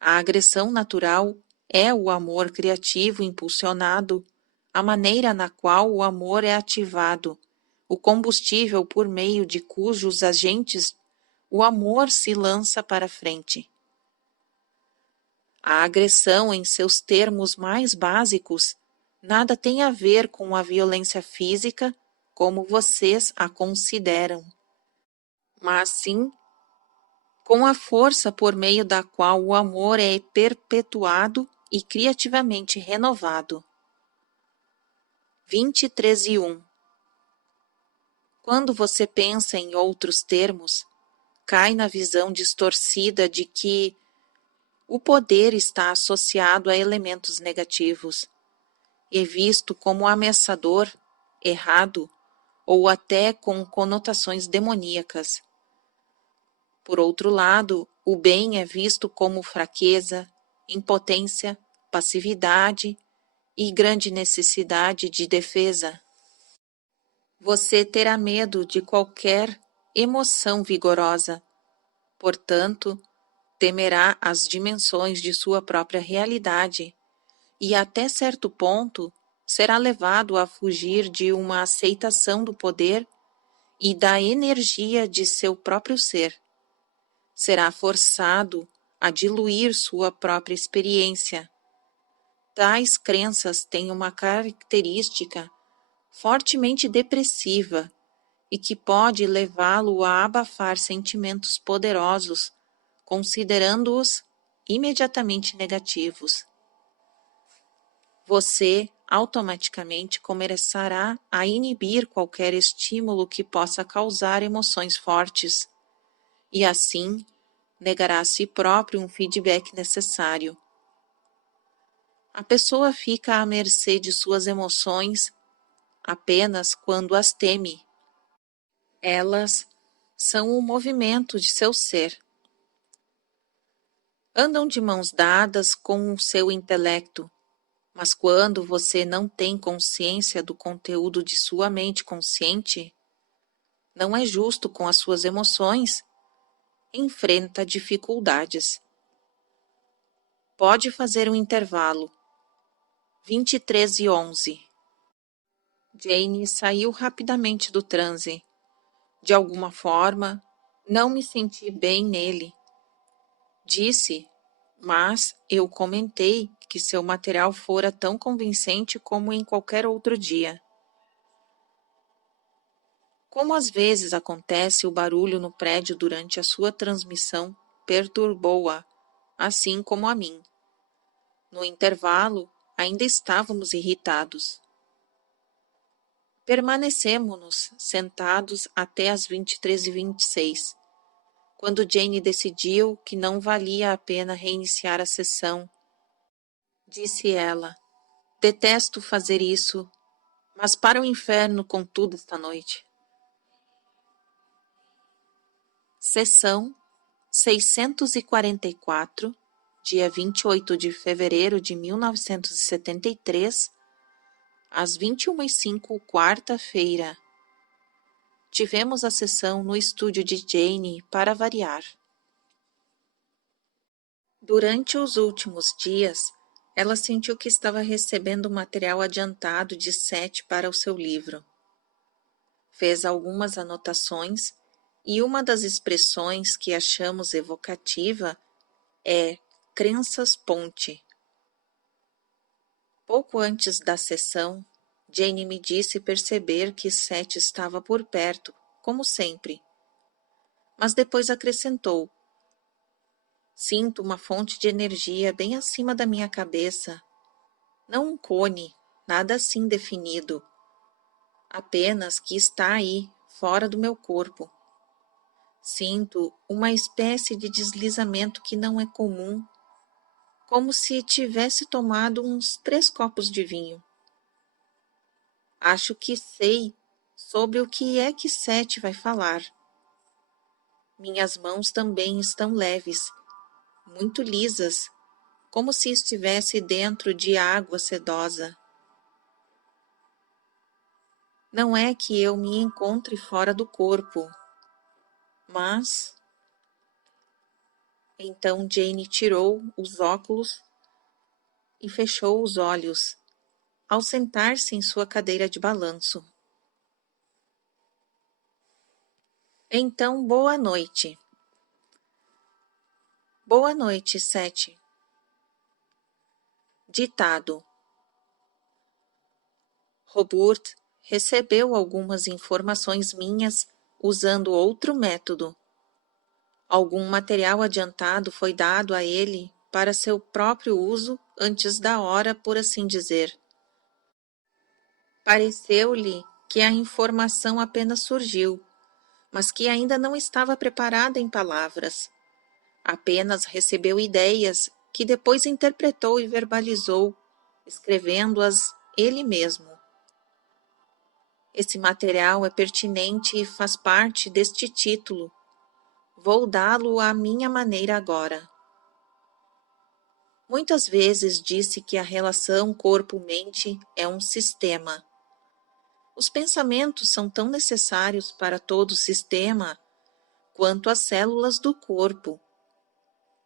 A agressão natural é o amor criativo impulsionado, a maneira na qual o amor é ativado, o combustível por meio de cujos agentes o amor se lança para frente. A agressão, em seus termos mais básicos, nada tem a ver com a violência física como vocês a consideram, mas sim com a força por meio da qual o amor é perpetuado e criativamente renovado. 23:1 Quando você pensa em outros termos, cai na visão distorcida de que o poder está associado a elementos negativos, é visto como ameaçador, errado ou até com conotações demoníacas. Por outro lado, o bem é visto como fraqueza, impotência, passividade e grande necessidade de defesa. Você terá medo de qualquer emoção vigorosa, portanto, temerá as dimensões de sua própria realidade e, até certo ponto, será levado a fugir de uma aceitação do poder e da energia de seu próprio ser. Será forçado a diluir sua própria experiência. Tais crenças têm uma característica fortemente depressiva e que pode levá-lo a abafar sentimentos poderosos, considerando-os imediatamente negativos. Você automaticamente começará a inibir qualquer estímulo que possa causar emoções fortes, e assim negará a si próprio um feedback necessário. A pessoa fica à mercê de suas emoções apenas quando as teme. Elas são o movimento de seu ser. Andam de mãos dadas com o seu intelecto, mas quando você não tem consciência do conteúdo de sua mente consciente, não é justo com as suas emoções, enfrenta dificuldades. Pode fazer um intervalo. 23:11 Jane saiu rapidamente do transe. De alguma forma, Não me senti bem nele, disse, mas eu comentei que seu material fora tão convincente como em qualquer outro dia. Como às vezes acontece, o barulho no prédio durante a sua transmissão perturbou-a, assim como a mim. No intervalo, ainda estávamos irritados. Permanecemos sentados até às 23h26, quando Jane decidiu que não valia a pena reiniciar a sessão. Disse ela, detesto fazer isso, mas para o inferno com tudo esta noite. Sessão 644, dia 28 de fevereiro de 1973, às 21h05, quarta-feira. Tivemos a sessão no estúdio de Jane para variar. Durante os últimos dias, ela sentiu que estava recebendo material adiantado de Seth para o seu livro. Fez algumas anotações e uma das expressões que achamos evocativa é crenças-ponte. Pouco antes da sessão, Jane me disse perceber que Seth estava por perto, como sempre. Mas depois acrescentou, sinto uma fonte de energia bem acima da minha cabeça. Não um cone, nada assim definido. Apenas que está aí, fora do meu corpo. Sinto uma espécie de deslizamento que não é comum, como se tivesse tomado uns 3 copos de vinho. Acho que sei sobre o que é que Seth vai falar. Minhas mãos também estão leves, muito lisas, como se estivesse dentro de água sedosa. Não é que eu me encontre fora do corpo, mas... Então Jane tirou os óculos e fechou os olhos, ao sentar-se em sua cadeira de balanço. Então, boa noite. Boa noite, Seth. Ditado. Robert recebeu algumas informações minhas usando outro método. Algum material adiantado foi dado a ele para seu próprio uso antes da hora, por assim dizer. Pareceu-lhe que a informação apenas surgiu, mas que ainda não estava preparada em palavras. Apenas recebeu ideias que depois interpretou e verbalizou, escrevendo-as ele mesmo. Esse material é pertinente e faz parte deste título. Vou dá-lo à minha maneira agora. Muitas vezes disse que a relação corpo-mente é um sistema. Os pensamentos são tão necessários para todo o sistema quanto as células do corpo.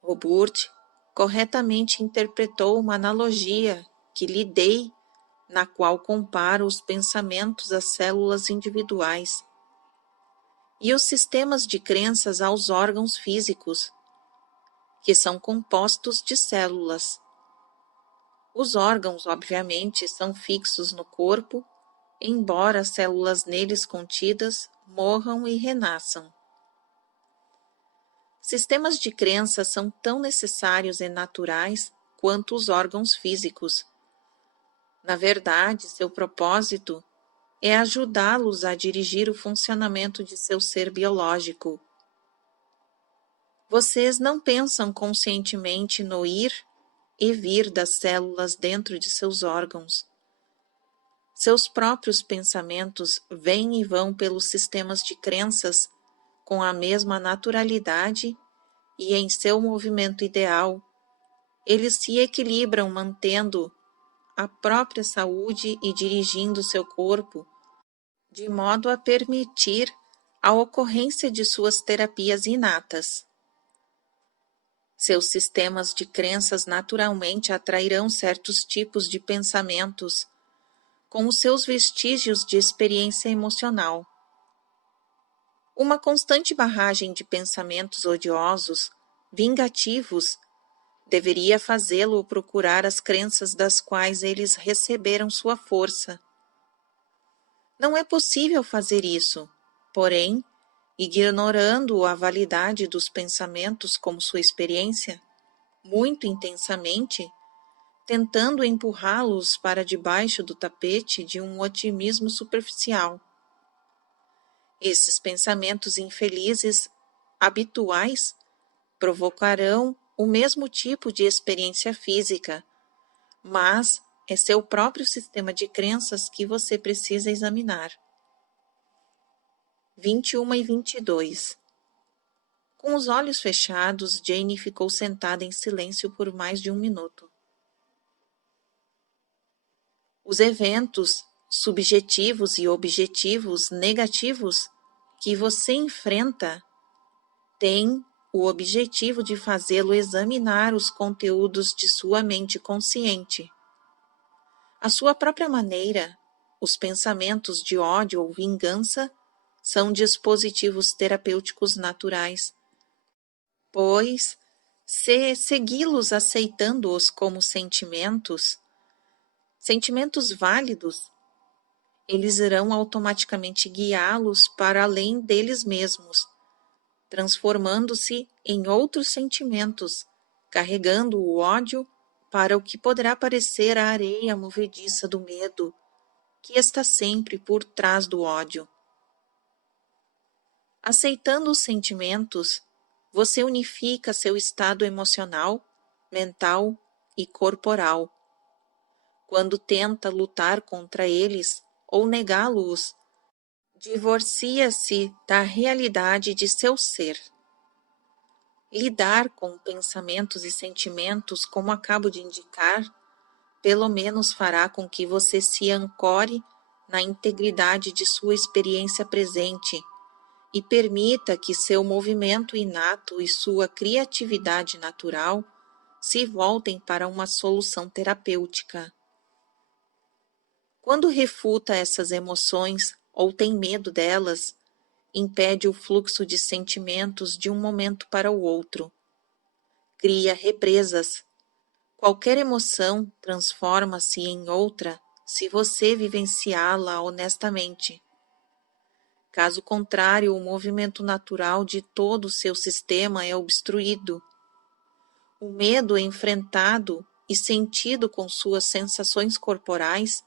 Robert corretamente interpretou uma analogia que lhe dei, na qual comparo os pensamentos às células individuais e os sistemas de crenças aos órgãos físicos, que são compostos de células. Os órgãos, obviamente, são fixos no corpo, embora as células neles contidas morram e renasçam. Sistemas de crença são tão necessários e naturais quanto os órgãos físicos. Na verdade, seu propósito é ajudá-los a dirigir o funcionamento de seu ser biológico. Vocês não pensam conscientemente no ir e vir das células dentro de seus órgãos. Seus próprios pensamentos vêm e vão pelos sistemas de crenças com a mesma naturalidade e em seu movimento ideal, eles se equilibram mantendo a própria saúde e dirigindo seu corpo de modo a permitir a ocorrência de suas terapias inatas. Seus sistemas de crenças naturalmente atrairão certos tipos de pensamentos com os seus vestígios de experiência emocional. Uma constante barragem de pensamentos odiosos, vingativos, deveria fazê-lo procurar as crenças das quais eles receberam sua força. Não é possível fazer isso, porém, ignorando a validade dos pensamentos como sua experiência, muito intensamente, tentando empurrá-los para debaixo do tapete de um otimismo superficial. Esses pensamentos infelizes, habituais, provocarão o mesmo tipo de experiência física, mas é seu próprio sistema de crenças que você precisa examinar. 21 e 22. Com os olhos fechados, Jane ficou sentada em silêncio por mais de 1 minuto. Os eventos subjetivos e objetivos negativos que você enfrenta têm o objetivo de fazê-lo examinar os conteúdos de sua mente consciente. À sua própria maneira, os pensamentos de ódio ou vingança são dispositivos terapêuticos naturais, pois, se segui-los aceitando-os como sentimentos válidos, eles irão automaticamente guiá-los para além deles mesmos, transformando-se em outros sentimentos, carregando o ódio para o que poderá parecer a areia movediça do medo, que está sempre por trás do ódio. Aceitando os sentimentos, você unifica seu estado emocional, mental e corporal. Quando tenta lutar contra eles ou negá-los, divorcia-se da realidade de seu ser. Lidar com pensamentos e sentimentos, como acabo de indicar, pelo menos fará com que você se ancore na integridade de sua experiência presente e permita que seu movimento inato e sua criatividade natural se voltem para uma solução terapêutica. Quando refuta essas emoções ou tem medo delas, impede o fluxo de sentimentos de um momento para o outro. Cria represas. Qualquer emoção transforma-se em outra se você vivenciá-la honestamente. Caso contrário, o movimento natural de todo o seu sistema é obstruído. O medo é enfrentado e sentido com suas sensações corporais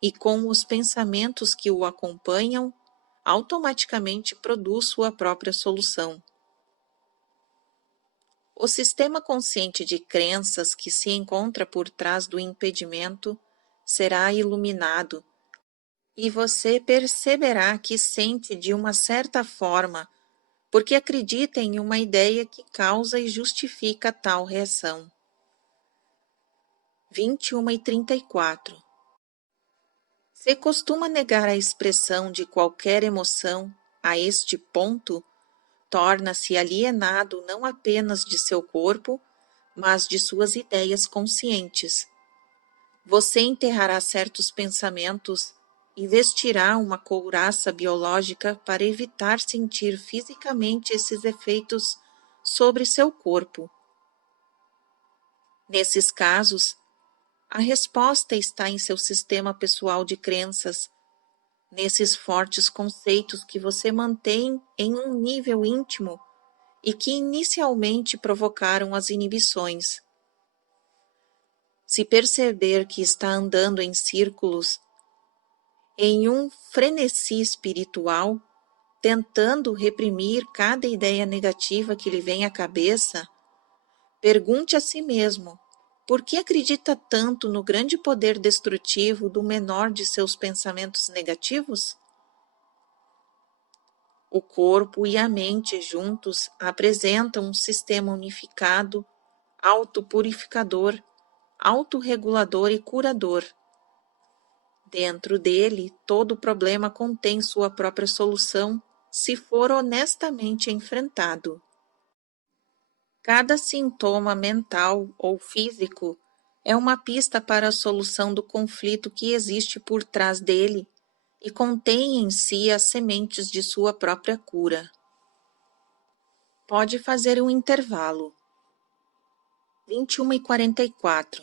e com os pensamentos que o acompanham, automaticamente produz sua própria solução. O sistema consciente de crenças que se encontra por trás do impedimento será iluminado, e você perceberá que sente de uma certa forma, porque acredita em uma ideia que causa e justifica tal reação. 21 e 34. Se costuma negar a expressão de qualquer emoção a este ponto, torna-se alienado não apenas de seu corpo, mas de suas ideias conscientes. Você enterrará certos pensamentos e vestirá uma couraça biológica para evitar sentir fisicamente esses efeitos sobre seu corpo. Nesses casos, a resposta está em seu sistema pessoal de crenças, nesses fortes conceitos que você mantém em um nível íntimo e que inicialmente provocaram as inibições. Se perceber que está andando em círculos, em um frenesi espiritual, tentando reprimir cada ideia negativa que lhe vem à cabeça, pergunte a si mesmo: por que acredita tanto no grande poder destrutivo do menor de seus pensamentos negativos? O corpo e a mente juntos apresentam um sistema unificado, autopurificador, autorregulador e curador. Dentro dele, todo problema contém sua própria solução, se for honestamente enfrentado. Cada sintoma mental ou físico é uma pista para a solução do conflito que existe por trás dele e contém em si as sementes de sua própria cura. Pode fazer um intervalo. 21h44.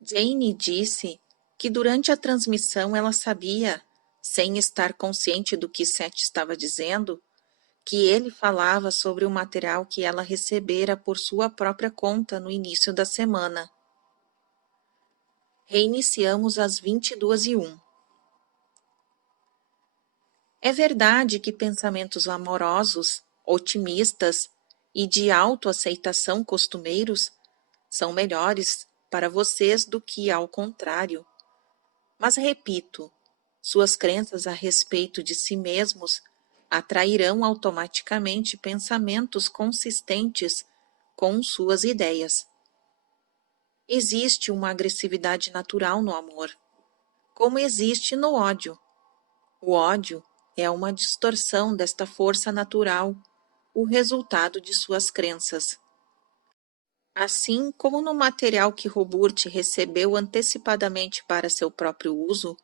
Jane disse que durante a transmissão ela sabia, sem estar consciente do que Seth estava dizendo, que ele falava sobre o material que ela recebera por sua própria conta no início da semana. Reiniciamos às 22h01. É verdade que pensamentos amorosos, otimistas e de autoaceitação costumeiros são melhores para vocês do que ao contrário. Mas repito, suas crenças a respeito de si mesmos atrairão automaticamente pensamentos consistentes com suas ideias. Existe uma agressividade natural no amor, como existe no ódio. O ódio é uma distorção desta força natural, o resultado de suas crenças. Assim como no material que Robert recebeu antecipadamente para seu próprio uso,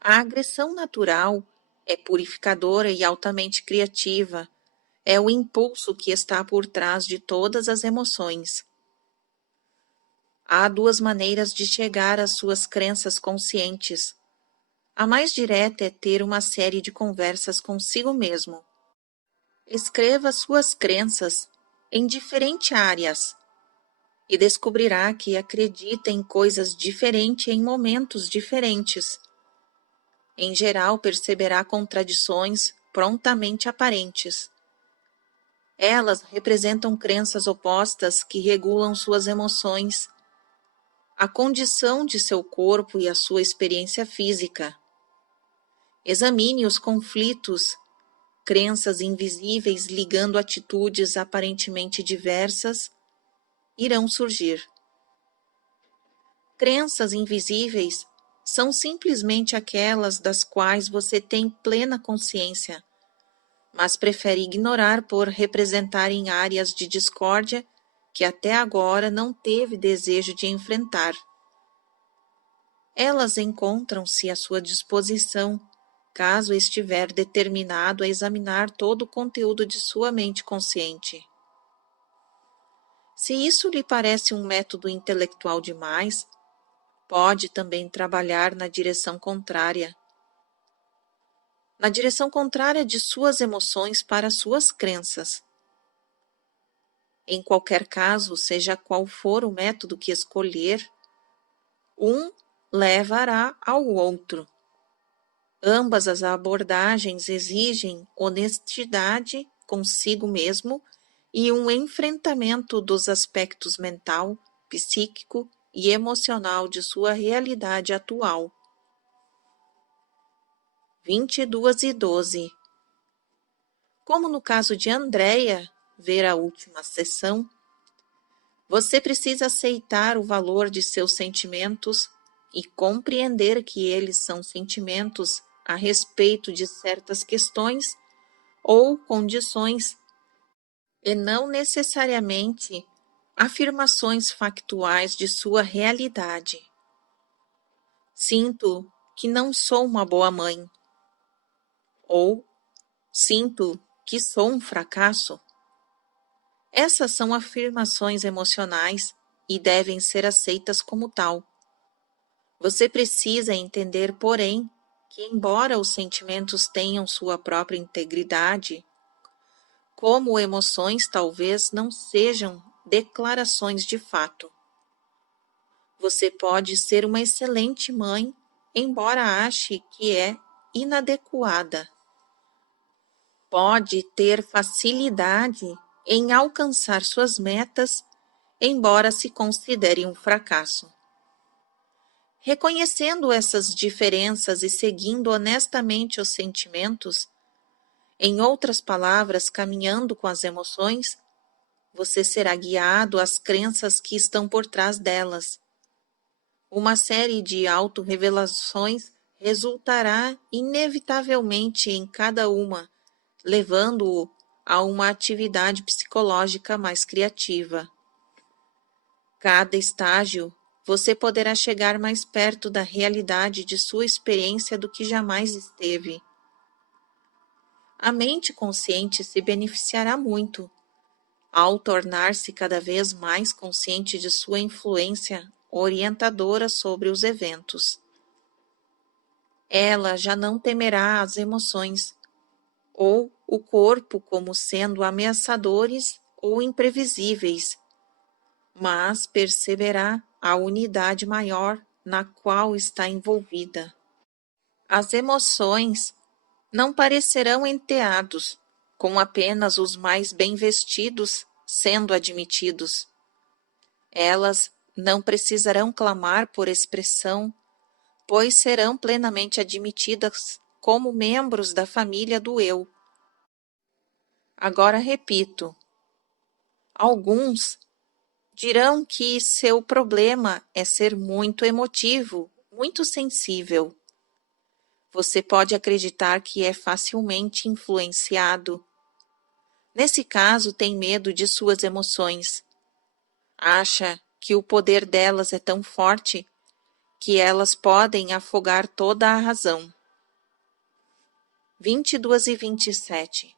a agressão natural é purificadora e altamente criativa, é o impulso que está por trás de todas as emoções. Há duas maneiras de chegar às suas crenças conscientes. A mais direta é ter uma série de conversas consigo mesmo. Escreva suas crenças em diferentes áreas e descobrirá que acredita em coisas diferentes em momentos diferentes. Em geral, perceberá contradições prontamente aparentes. Elas representam crenças opostas que regulam suas emoções, a condição de seu corpo e a sua experiência física. Examine os conflitos, crenças invisíveis ligando atitudes aparentemente diversas, irão surgir. Crenças invisíveis são simplesmente aquelas das quais você tem plena consciência, mas prefere ignorar por representarem áreas de discórdia que até agora não teve desejo de enfrentar. Elas encontram-se à sua disposição, caso estiver determinado a examinar todo o conteúdo de sua mente consciente. Se isso lhe parece um método intelectual demais, pode também trabalhar na direção contrária de suas emoções para suas crenças. Em qualquer caso, seja qual for o método que escolher, um levará ao outro. Ambas as abordagens exigem honestidade consigo mesmo e um enfrentamento dos aspectos mental, psíquico e emocional de sua realidade atual. 22h12. Como no caso de Andrea, ver a última sessão, você precisa aceitar o valor de seus sentimentos e compreender que eles são sentimentos a respeito de certas questões ou condições e não necessariamente afirmações factuais de sua realidade. Sinto que não sou uma boa mãe. Ou sinto que sou um fracasso. Essas são afirmações emocionais e devem ser aceitas como tal. Você precisa entender, porém, que embora os sentimentos tenham sua própria integridade, como emoções talvez não sejam declarações de fato. Você pode ser uma excelente mãe, embora ache que é inadequada. Pode ter facilidade em alcançar suas metas, embora se considere um fracasso. Reconhecendo essas diferenças e seguindo honestamente os sentimentos, em outras palavras, caminhando com as emoções, você será guiado às crenças que estão por trás delas. Uma série de autorrevelações resultará inevitavelmente em cada uma, levando-o a uma atividade psicológica mais criativa. Cada estágio você poderá chegar mais perto da realidade de sua experiência do que jamais esteve. A mente consciente se beneficiará muito ao tornar-se cada vez mais consciente de sua influência orientadora sobre os eventos. Ela já não temerá as emoções ou o corpo como sendo ameaçadores ou imprevisíveis, mas perceberá a unidade maior na qual está envolvida. As emoções não parecerão enteados, com apenas os mais bem vestidos sendo admitidos. Elas não precisarão clamar por expressão, pois serão plenamente admitidas como membros da família do eu. Agora repito, alguns dirão que seu problema é ser muito emotivo, muito sensível. Você pode acreditar que é facilmente influenciado. Nesse caso, tem medo de suas emoções. Acha que o poder delas é tão forte que elas podem afogar toda a razão. 22 e 27.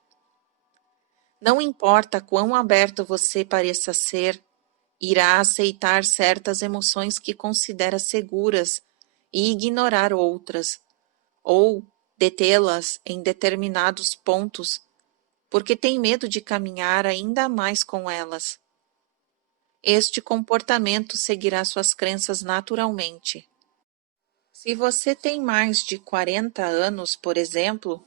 Não importa quão aberto você pareça ser, irá aceitar certas emoções que considera seguras e ignorar outras, ou detê-las em determinados pontos, porque tem medo de caminhar ainda mais com elas. Este comportamento seguirá suas crenças naturalmente. Se você tem mais de 40 anos, por exemplo,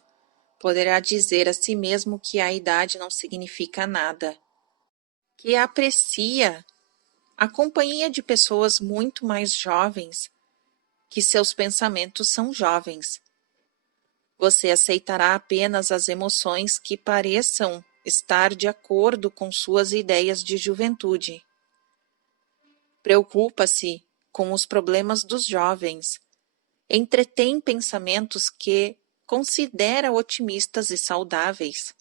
poderá dizer a si mesmo que a idade não significa nada, que aprecia a companhia de pessoas muito mais jovens, que seus pensamentos são jovens. Você aceitará apenas as emoções que pareçam estar de acordo com suas ideias de juventude. Preocupa-se com os problemas dos jovens. Entretém pensamentos que considera otimistas e saudáveis.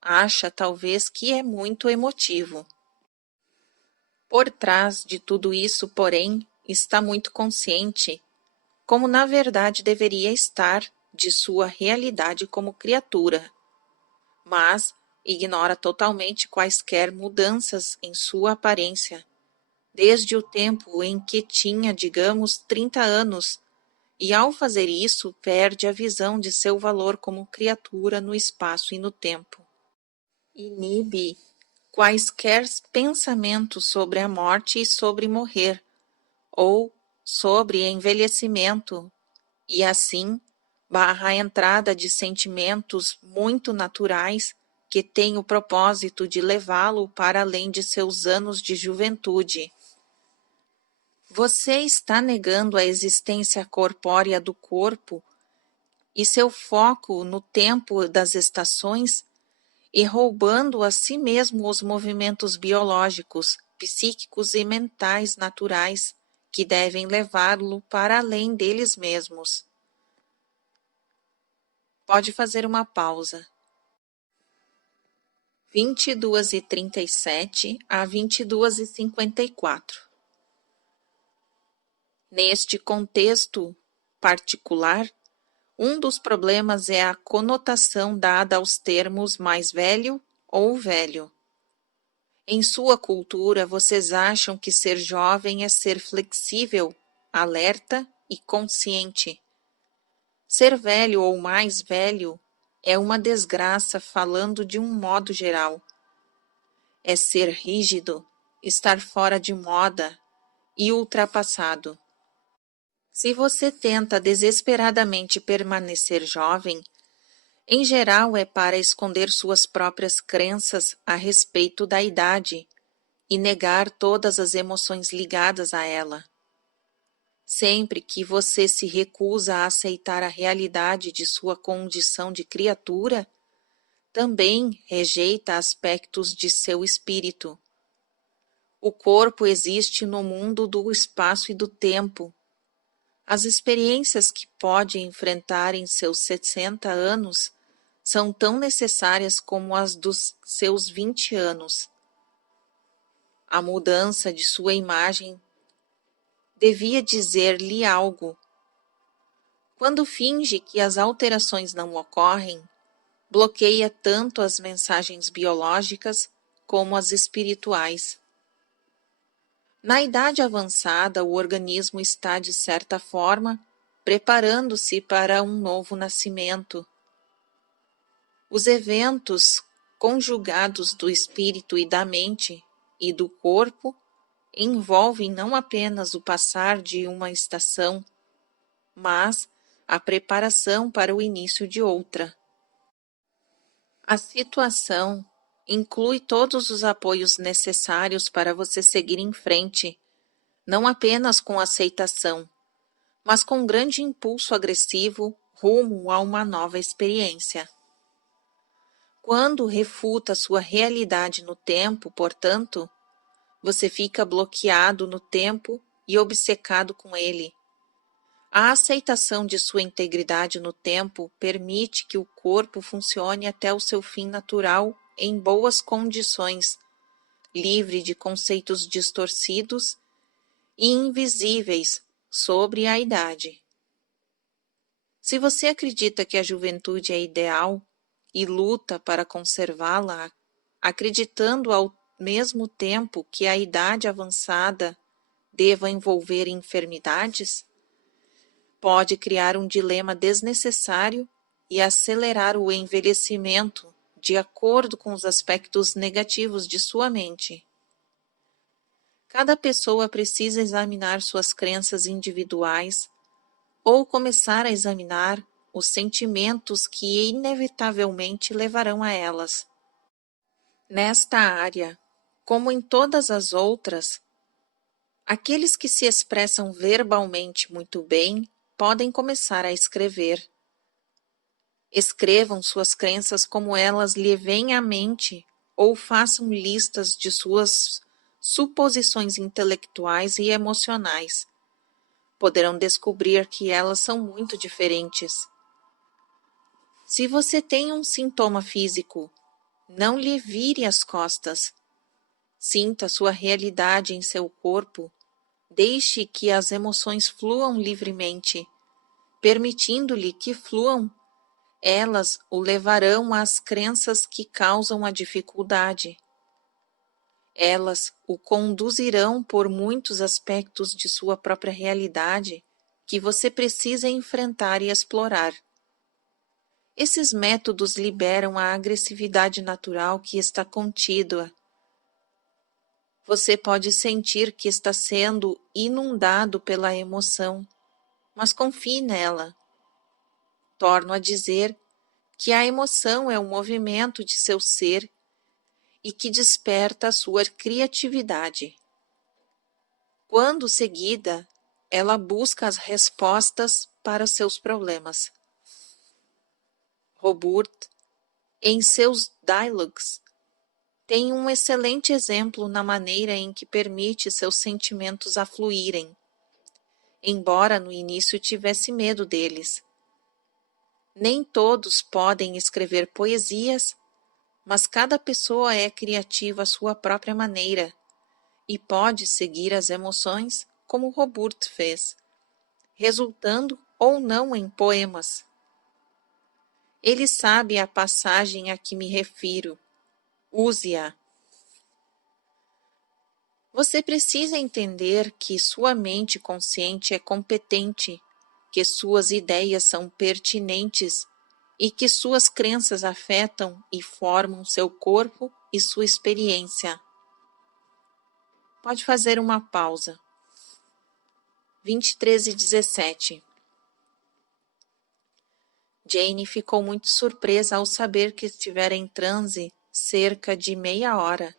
Acha talvez que é muito emotivo. Por trás de tudo isso, porém, está muito consciente, como na verdade deveria estar, de sua realidade como criatura, mas ignora totalmente quaisquer mudanças em sua aparência, desde o tempo em que tinha, digamos, 30 anos, e ao fazer isso perde a visão de seu valor como criatura no espaço e no tempo. Inibe quaisquer pensamentos sobre a morte e sobre morrer, ou sobre envelhecimento, e assim barra a entrada de sentimentos muito naturais que têm o propósito de levá-lo para além de seus anos de juventude. Você está negando a existência corpórea do corpo e seu foco no tempo das estações e roubando a si mesmo os movimentos biológicos, psíquicos e mentais naturais que devem levá-lo para além deles mesmos. Pode fazer uma pausa. 22h37 a 22h54. Neste contexto particular, um dos problemas é a conotação dada aos termos mais velho ou velho. Em sua cultura, vocês acham que ser jovem é ser flexível, alerta e consciente. Ser velho ou mais velho é uma desgraça falando de um modo geral. É ser rígido, estar fora de moda e ultrapassado. Se você tenta desesperadamente permanecer jovem, em geral é para esconder suas próprias crenças a respeito da idade e negar todas as emoções ligadas a ela. Sempre que você se recusa a aceitar a realidade de sua condição de criatura, também rejeita aspectos de seu espírito. O corpo existe no mundo do espaço e do tempo. As experiências que pode enfrentar em seus 60 anos são tão necessárias como as dos seus 20 anos. A mudança de sua imagem devia dizer-lhe algo. Quando finge que as alterações não ocorrem, bloqueia tanto as mensagens biológicas como as espirituais. Na idade avançada, o organismo está, de certa forma, preparando-se para um novo nascimento. Os eventos conjugados do espírito e da mente e do corpo envolvem não apenas o passar de uma estação, mas a preparação para o início de outra. A situação inclui todos os apoios necessários para você seguir em frente, não apenas com aceitação, mas com um grande impulso agressivo rumo a uma nova experiência. Quando refuta sua realidade no tempo, portanto, você fica bloqueado no tempo e obcecado com ele. A aceitação de sua integridade no tempo permite que o corpo funcione até o seu fim natural em boas condições, livre de conceitos distorcidos e invisíveis sobre a idade. Se você acredita que a juventude é ideal e luta para conservá-la, acreditando ao mesmo tempo que a idade avançada deva envolver enfermidades, pode criar um dilema desnecessário e acelerar o envelhecimento de acordo com os aspectos negativos de sua mente. Cada pessoa precisa examinar suas crenças individuais ou começar a examinar os sentimentos que inevitavelmente levarão a elas. Nesta área, como em todas as outras, aqueles que se expressam verbalmente muito bem podem começar a escrever. Escrevam suas crenças como elas lhe vêm à mente ou façam listas de suas suposições intelectuais e emocionais. Poderão descobrir que elas são muito diferentes. Se você tem um sintoma físico, não lhe vire as costas. Sinta sua realidade em seu corpo. Deixe que as emoções fluam livremente. Permitindo-lhe que fluam, elas o levarão às crenças que causam a dificuldade. Elas o conduzirão por muitos aspectos de sua própria realidade que você precisa enfrentar e explorar. Esses métodos liberam a agressividade natural que está contida. Você pode sentir que está sendo inundado pela emoção, mas confie nela. Torno a dizer que a emoção é o movimento de seu ser e que desperta a sua criatividade. Quando seguida, ela busca as respostas para os seus problemas. Robert, em seus dialogues, tem um excelente exemplo na maneira em que permite seus sentimentos afluírem, embora no início tivesse medo deles. Nem todos podem escrever poesias, mas cada pessoa é criativa à sua própria maneira e pode seguir as emoções como Robert fez, resultando ou não em poemas. Ele sabe a passagem a que me refiro. Use-a. Você precisa entender que sua mente consciente é competente, que suas ideias são pertinentes e que suas crenças afetam e formam seu corpo e sua experiência. Pode fazer uma pausa. 23:17. Jane ficou muito surpresa ao saber que estivera em transe cerca de meia hora.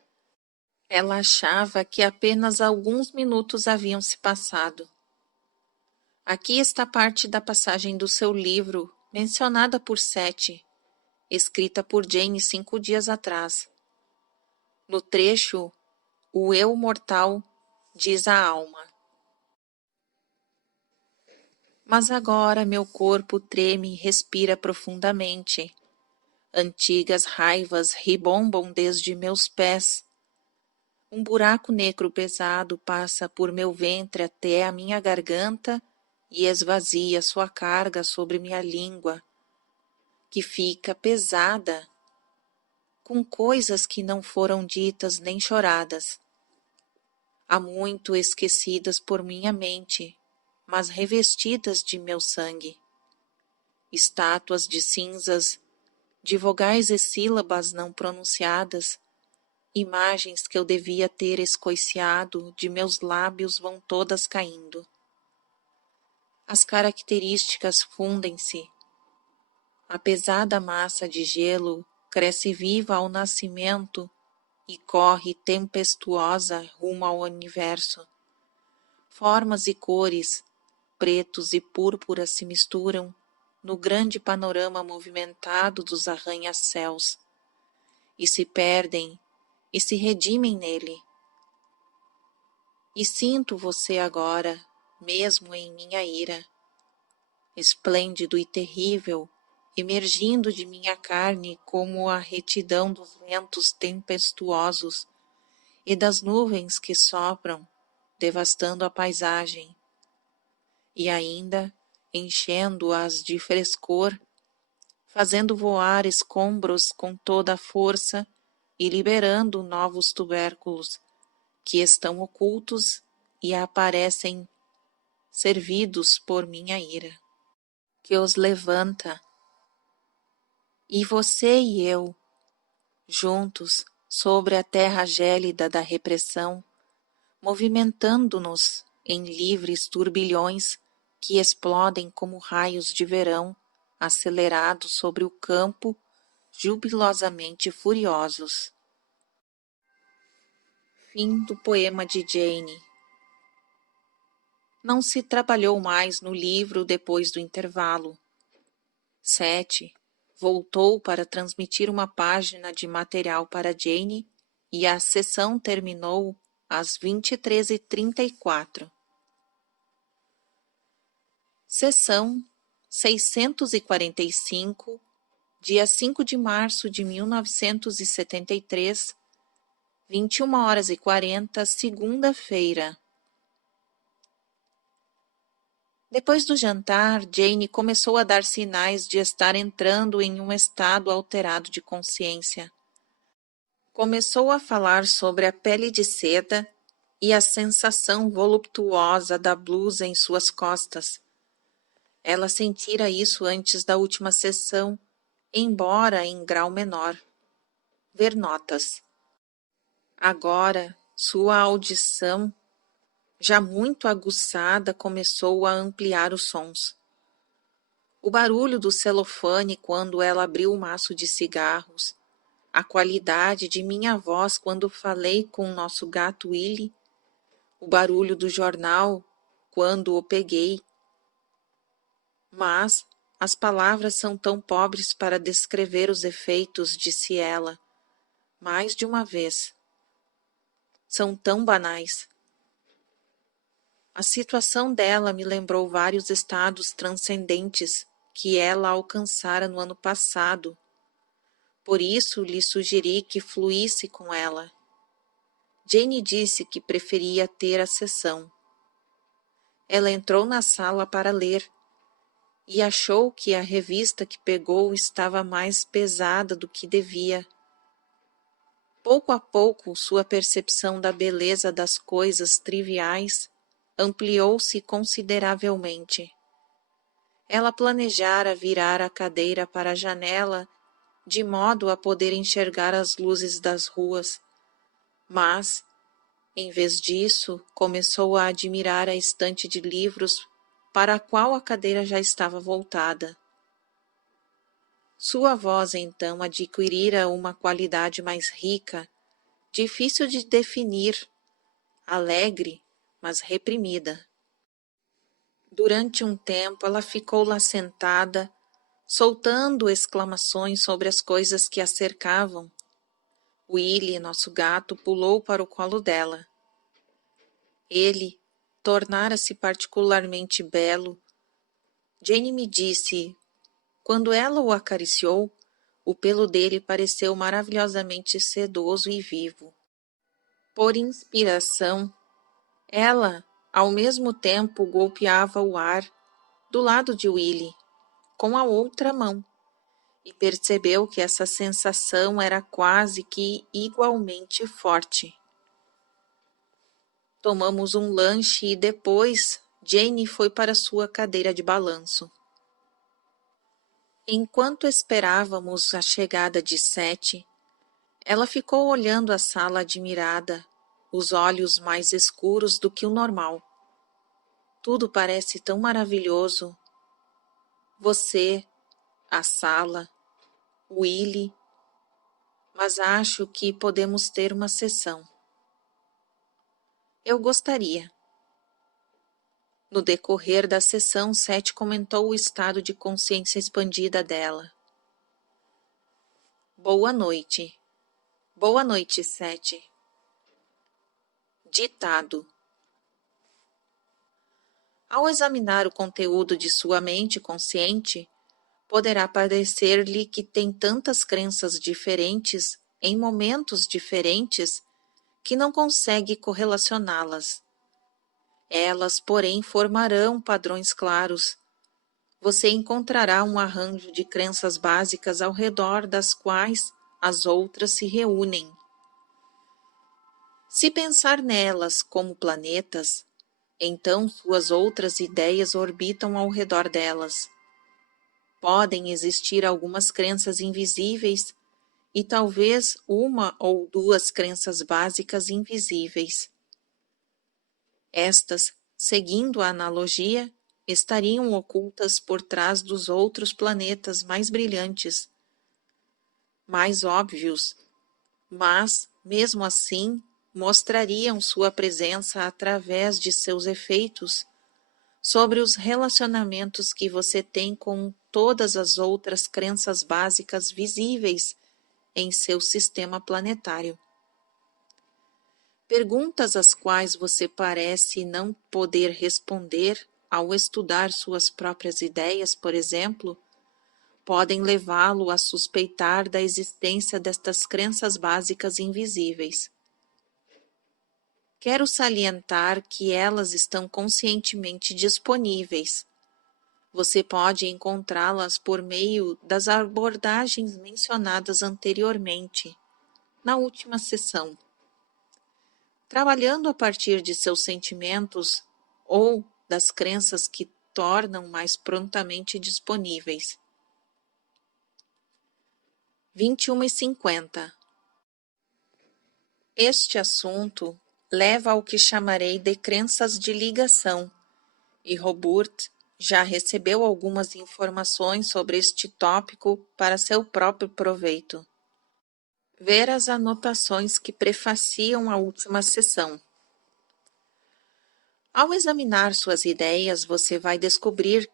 Ela achava que apenas alguns minutos haviam se passado. Aqui está parte da passagem do seu livro, mencionada por Seth, escrita por Jane 5 dias atrás. No trecho, o eu mortal diz à alma: mas agora meu corpo treme e respira profundamente. Antigas raivas ribombam desde meus pés. Um buraco negro pesado passa por meu ventre até a minha garganta e esvazia sua carga sobre minha língua, que fica pesada com coisas que não foram ditas nem choradas, há muito esquecidas por minha mente, mas revestidas de meu sangue. Estátuas de cinzas, de vogais e sílabas não pronunciadas, imagens que eu devia ter escoiciado de meus lábios vão todas caindo. As características fundem-se. A pesada massa de gelo cresce viva ao nascimento e corre tempestuosa rumo ao universo. Formas e cores, pretos e púrpuras se misturam no grande panorama movimentado dos arranha-céus e se perdem e se redimem nele. E sinto você agora, mesmo em minha ira, esplêndido e terrível, emergindo de minha carne como a retidão dos ventos tempestuosos e das nuvens que sopram, devastando a paisagem, e ainda enchendo-as de frescor, fazendo voar escombros com toda a força e liberando novos tubérculos que estão ocultos e aparecem servidos por minha ira, que os levanta, e você e eu, juntos, sobre a terra gélida da repressão, movimentando-nos em livres turbilhões que explodem como raios de verão acelerados sobre o campo, jubilosamente furiosos. Fim do poema de Jane. Não se trabalhou mais no livro depois do intervalo. Seth voltou para transmitir uma página de material para Jane e a sessão terminou às 23h34. Sessão 645, dia 5 de março de 1973, 21h40, segunda-feira. Depois do jantar, Jane começou a dar sinais de estar entrando em um estado alterado de consciência. Começou a falar sobre a pele de seda e a sensação voluptuosa da blusa em suas costas. Ela sentira isso antes da última sessão, embora em grau menor. Ver notas. Agora, sua audição, já muito aguçada, começou a ampliar os sons. O barulho do celofane quando ela abriu o maço de cigarros, a qualidade de minha voz quando falei com nosso gato Willy, o barulho do jornal quando o peguei. Mas as palavras são tão pobres para descrever os efeitos, disse ela, mais de uma vez. São tão banais. A situação dela me lembrou vários estados transcendentes que ela alcançara no ano passado. Por isso lhe sugeri que fluísse com ela. Jane disse que preferia ter a sessão. Ela entrou na sala para ler e achou que a revista que pegou estava mais pesada do que devia. Pouco a pouco, sua percepção da beleza das coisas triviais ampliou-se consideravelmente. Ela planejara virar a cadeira para a janela, de modo a poder enxergar as luzes das ruas, mas, em vez disso, começou a admirar a estante de livros para a qual a cadeira já estava voltada. Sua voz, então, adquirira uma qualidade mais rica, difícil de definir, alegre, mas reprimida. Durante um tempo, ela ficou lá sentada, soltando exclamações sobre as coisas que a cercavam. Willy, nosso gato, pulou para o colo dela. Ele tornara-se particularmente belo. Jane me disse, quando ela o acariciou, o pelo dele pareceu maravilhosamente sedoso e vivo. Por inspiração, ela, ao mesmo tempo, golpeava o ar do lado de Willy, com a outra mão, e percebeu que essa sensação era quase que igualmente forte. Tomamos um lanche e depois Jane foi para sua cadeira de balanço. Enquanto esperávamos a chegada de Seth, ela ficou olhando a sala admirada, os olhos mais escuros do que o normal. Tudo parece tão maravilhoso. Você, a sala, Willy, mas acho que podemos ter uma sessão. Eu gostaria. No decorrer da sessão, Seth comentou o estado de consciência expandida dela. Boa noite. Boa noite, Seth. Ditado. Ao examinar o conteúdo de sua mente consciente, poderá parecer-lhe que tem tantas crenças diferentes em momentos diferentes que não consegue correlacioná-las. Elas, porém, formarão padrões claros. Você encontrará um arranjo de crenças básicas ao redor das quais as outras se reúnem. Se pensar nelas como planetas, então suas outras ideias orbitam ao redor delas. Podem existir algumas crenças invisíveis e talvez uma ou duas crenças básicas invisíveis. Estas, seguindo a analogia, estariam ocultas por trás dos outros planetas mais brilhantes, mais óbvios, mas, mesmo assim, mostrariam sua presença através de seus efeitos sobre os relacionamentos que você tem com todas as outras crenças básicas visíveis em seu sistema planetário. Perguntas às quais você parece não poder responder ao estudar suas próprias ideias, por exemplo, podem levá-lo a suspeitar da existência destas crenças básicas invisíveis. Quero salientar que elas estão conscientemente disponíveis. Você pode encontrá-las por meio das abordagens mencionadas anteriormente, na última sessão. Trabalhando a partir de seus sentimentos ou das crenças que tornam mais prontamente disponíveis. 21h50. Este assunto leva ao que chamarei de crenças de ligação, e Robert já recebeu algumas informações sobre este tópico para seu próprio proveito. Ver as anotações que prefaciam a última sessão. Ao examinar suas ideias, você vai descobrir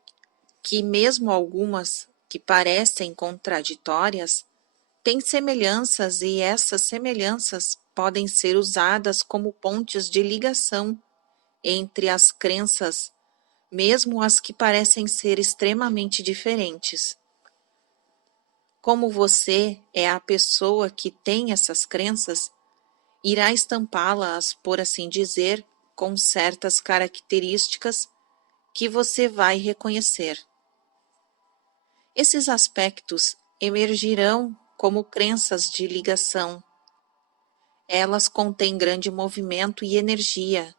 que mesmo algumas que parecem contraditórias, têm semelhanças e essas semelhanças podem ser usadas como pontes de ligação entre as crenças, mesmo as que parecem ser extremamente diferentes. Como você é a pessoa que tem essas crenças, irá estampá-las, por assim dizer, com certas características que você vai reconhecer. Esses aspectos emergirão como crenças de ligação. Elas contêm grande movimento e energia.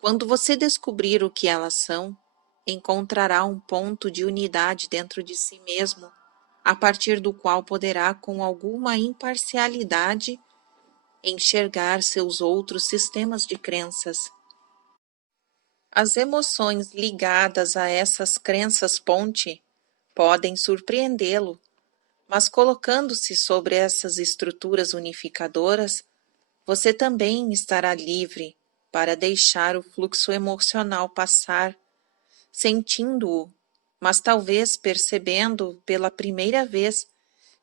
Quando você descobrir o que elas são, encontrará um ponto de unidade dentro de si mesmo, a partir do qual poderá, com alguma imparcialidade, enxergar seus outros sistemas de crenças. As emoções ligadas a essas crenças-ponte podem surpreendê-lo, mas colocando-se sobre essas estruturas unificadoras, você também estará livre para deixar o fluxo emocional passar, sentindo-o, mas talvez percebendo pela primeira vez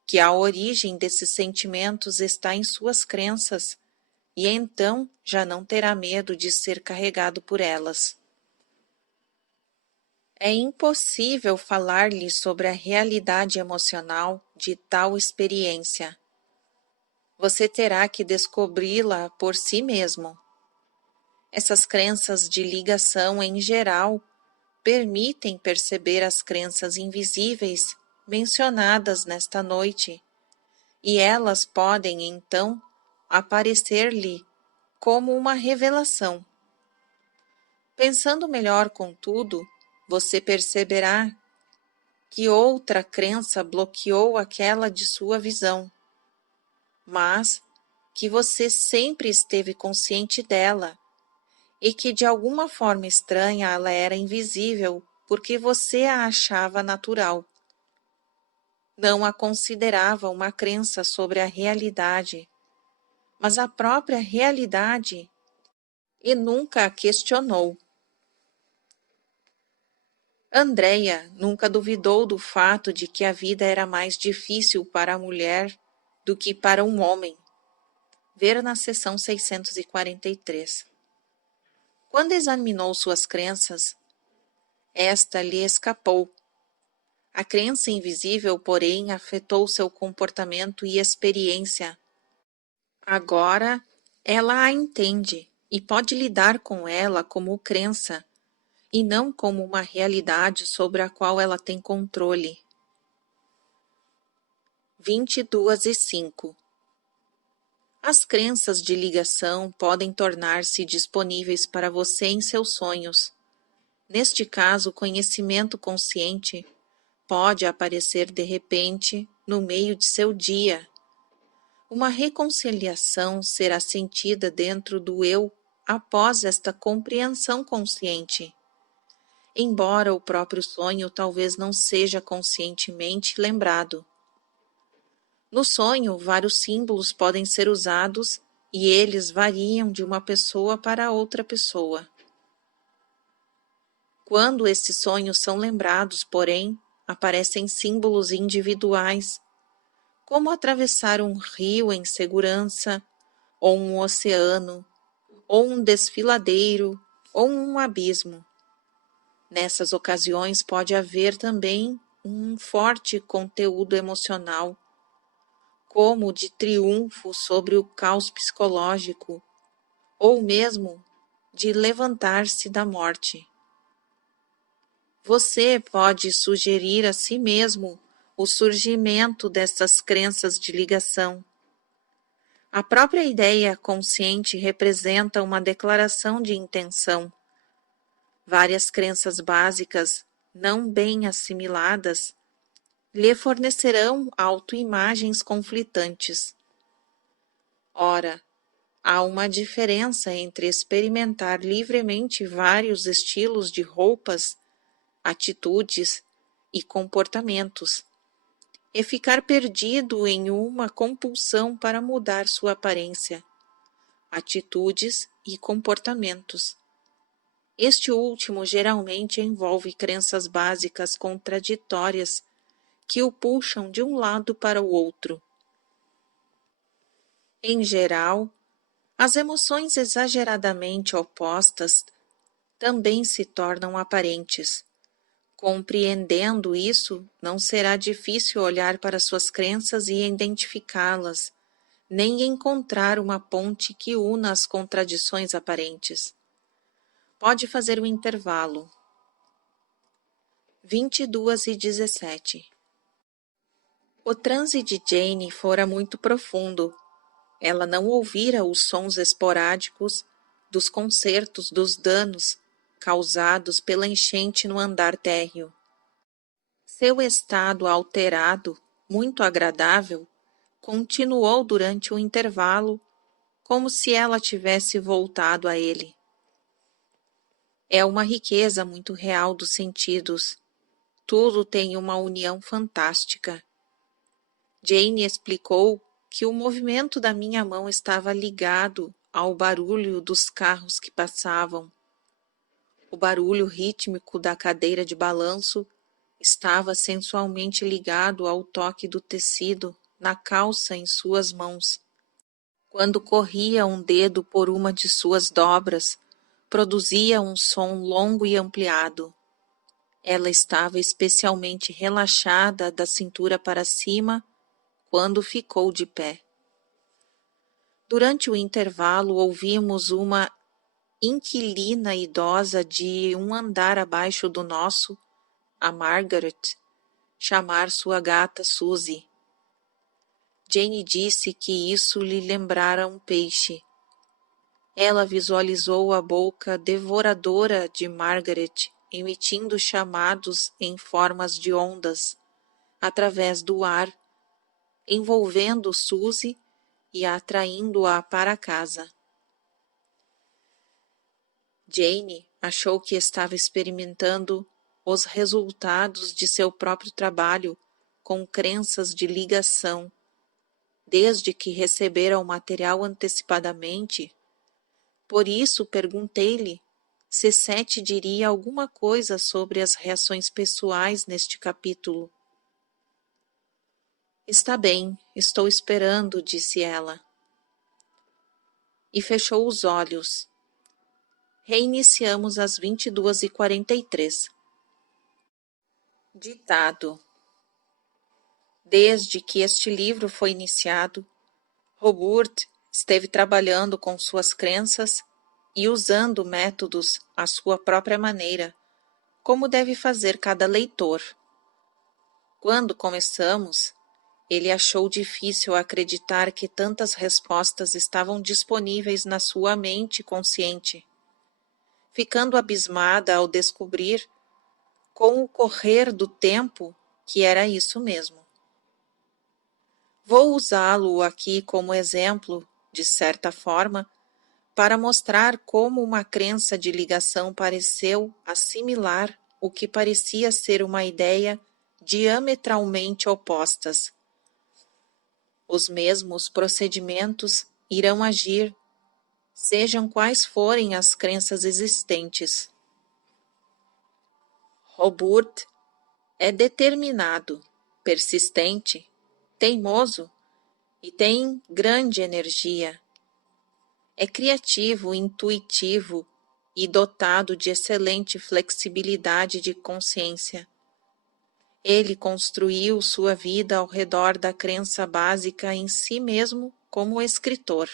que a origem desses sentimentos está em suas crenças, e então já não terá medo de ser carregado por elas. É impossível falar-lhe sobre a realidade emocional de tal experiência. Você terá que descobri-la por si mesmo. Essas crenças de ligação, em geral, permitem perceber as crenças invisíveis mencionadas nesta noite, e elas podem, então, aparecer-lhe como uma revelação. Pensando melhor, contudo, você perceberá que outra crença bloqueou aquela de sua visão, mas que você sempre esteve consciente dela e que de alguma forma estranha ela era invisível porque você a achava natural. Não a considerava uma crença sobre a realidade, mas a própria realidade, e nunca a questionou. Andreia nunca duvidou do fato de que a vida era mais difícil para a mulher do que para um homem. Ver na seção 643. Quando examinou suas crenças, esta lhe escapou. A crença invisível, porém, afetou seu comportamento e experiência. Agora, ela a entende e pode lidar com ela como crença, e não como uma realidade sobre a qual ela tem controle. 22:05. As crenças de ligação podem tornar-se disponíveis para você em seus sonhos. Neste caso, o conhecimento consciente pode aparecer de repente no meio de seu dia. Uma reconciliação será sentida dentro do eu após esta compreensão consciente. Embora o próprio sonho talvez não seja conscientemente lembrado. No sonho, vários símbolos podem ser usados e eles variam de uma pessoa para outra pessoa. Quando esses sonhos são lembrados, porém, aparecem símbolos individuais, como atravessar um rio em segurança, ou um oceano, ou um desfiladeiro, ou um abismo. Nessas ocasiões pode haver também um forte conteúdo emocional, como de triunfo sobre o caos psicológico, ou mesmo de levantar-se da morte. Você pode sugerir a si mesmo o surgimento destas crenças de ligação. A própria ideia consciente representa uma declaração de intenção. Várias crenças básicas, não bem assimiladas, lhe fornecerão autoimagens conflitantes. Ora, há uma diferença entre experimentar livremente vários estilos de roupas, atitudes e comportamentos, e ficar perdido em uma compulsão para mudar sua aparência, atitudes e comportamentos. Este último geralmente envolve crenças básicas contraditórias que o puxam de um lado para o outro. Em geral, as emoções exageradamente opostas também se tornam aparentes. Compreendendo isso, não será difícil olhar para suas crenças e identificá-las, nem encontrar uma ponte que una as contradições aparentes. Pode fazer um intervalo. 22:17. O transe de Jane fora muito profundo. Ela não ouvira os sons esporádicos dos concertos dos danos causados pela enchente no andar térreo. Seu estado alterado, muito agradável, continuou durante o intervalo, como se ela tivesse voltado a ele. É uma riqueza muito real dos sentidos. Tudo tem uma união fantástica. Jane explicou que o movimento da minha mão estava ligado ao barulho dos carros que passavam. O barulho rítmico da cadeira de balanço estava sensualmente ligado ao toque do tecido na calça em suas mãos. Quando corria um dedo por uma de suas dobras, produzia um som longo e ampliado. Ela estava especialmente relaxada da cintura para cima quando ficou de pé. Durante o intervalo, ouvimos uma inquilina idosa de um andar abaixo do nosso, a Margaret, chamar sua gata Suzy. Jane disse que isso lhe lembrara um peixe. Ela visualizou a boca devoradora de Margaret emitindo chamados em formas de ondas através do ar, envolvendo Suzy e atraindo-a para casa. Jane achou que estava experimentando os resultados de seu próprio trabalho com crenças de ligação. Desde que recebera o material antecipadamente, por isso perguntei-lhe se Seth diria alguma coisa sobre as reações pessoais neste capítulo. Está bem, estou esperando, disse ela. E fechou os olhos. Reiniciamos às 22h43. Ditado. Desde que este livro foi iniciado, Robert esteve trabalhando com suas crenças e usando métodos à sua própria maneira, como deve fazer cada leitor. Quando começamos, ele achou difícil acreditar que tantas respostas estavam disponíveis na sua mente consciente, ficando abismada ao descobrir, com o correr do tempo, que era isso mesmo. Vou usá-lo aqui como exemplo, de certa forma, para mostrar como uma crença de ligação pareceu assimilar o que parecia ser uma ideia diametralmente opostas. Os mesmos procedimentos irão agir, sejam quais forem as crenças existentes. Robert é determinado, persistente, teimoso e tem grande energia. É criativo, intuitivo e dotado de excelente flexibilidade de consciência. Ele construiu sua vida ao redor da crença básica em si mesmo como escritor.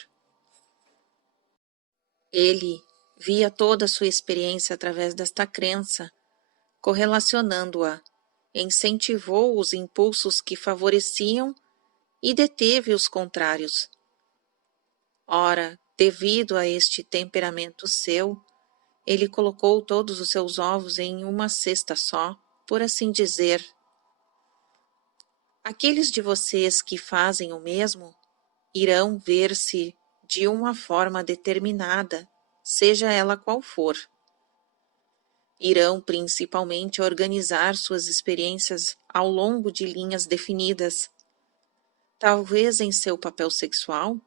Ele via toda a sua experiência através desta crença, correlacionando-a, incentivou os impulsos que favoreciam e deteve os contrários. Ora, devido a este temperamento seu, ele colocou todos os seus ovos em uma cesta só, por assim dizer. Aqueles de vocês que fazem o mesmo irão ver-se de uma forma determinada, seja ela qual for. Irão principalmente organizar suas experiências ao longo de linhas definidas, talvez em seu papel sexual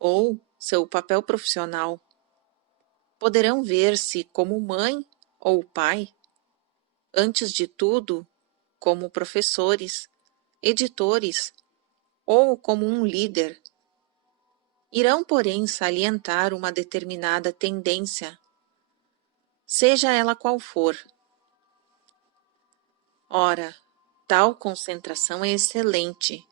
ou seu papel profissional. Poderão ver-se como mãe ou pai, antes de tudo, como professores, editores ou como um líder. Irão, porém, salientar uma determinada tendência, seja ela qual for. Ora, tal concentração é excelente.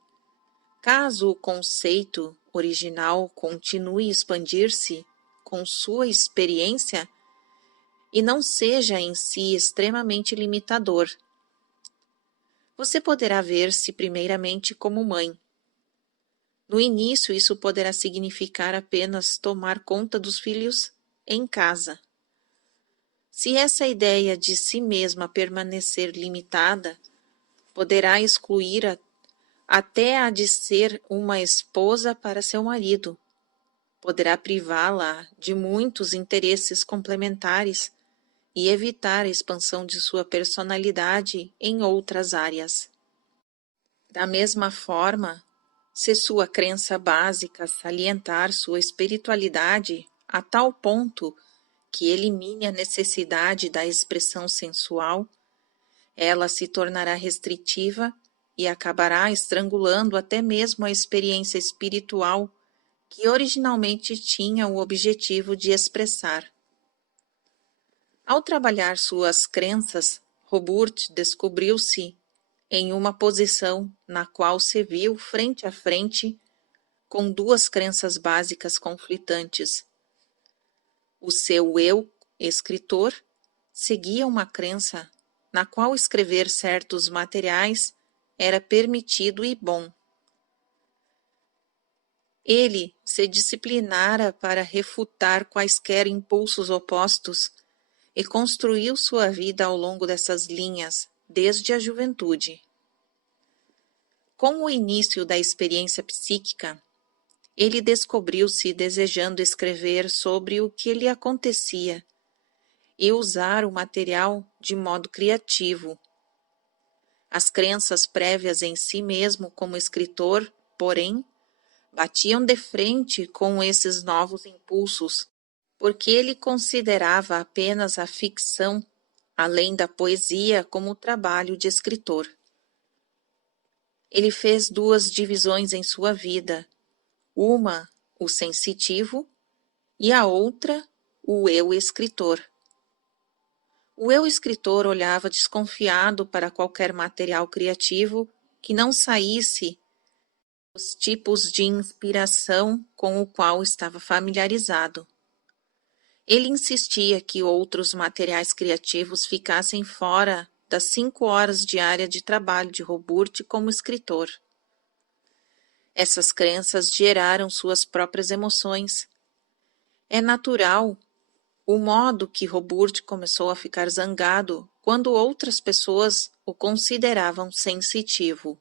Caso o conceito original continue a expandir-se com sua experiência e não seja em si extremamente limitador, você poderá ver-se primeiramente como mãe. No início, isso poderá significar apenas tomar conta dos filhos em casa. Se essa ideia de si mesma permanecer limitada, poderá excluir até a de ser uma esposa para seu marido. Poderá privá-la de muitos interesses complementares e evitar a expansão de sua personalidade em outras áreas. Da mesma forma, se sua crença básica salientar sua espiritualidade a tal ponto que elimine a necessidade da expressão sensual, ela se tornará restritiva e acabará estrangulando até mesmo a experiência espiritual que originalmente tinha o objetivo de expressar. Ao trabalhar suas crenças, Robert descobriu-se em uma posição na qual se viu frente a frente com duas crenças básicas conflitantes. O seu eu, escritor, seguia uma crença na qual escrever certos materiais era permitido e bom. Ele se disciplinara para refutar quaisquer impulsos opostos e construiu sua vida ao longo dessas linhas, desde a juventude. Com o início da experiência psíquica, ele descobriu-se desejando escrever sobre o que lhe acontecia e usar o material de modo criativo. As crenças prévias em si mesmo como escritor, porém, batiam de frente com esses novos impulsos, porque ele considerava apenas a ficção, além da poesia, como trabalho de escritor. Ele fez duas divisões em sua vida, uma, o sensitivo, e a outra, o eu escritor. O eu escritor olhava desconfiado para qualquer material criativo que não saísse dos tipos de inspiração com o qual estava familiarizado. Ele insistia que outros materiais criativos ficassem fora das 5 horas diárias de trabalho de Roburt como escritor. Essas crenças geraram suas próprias emoções. É natural o modo que Roburt começou a ficar zangado quando outras pessoas o consideravam sensitivo.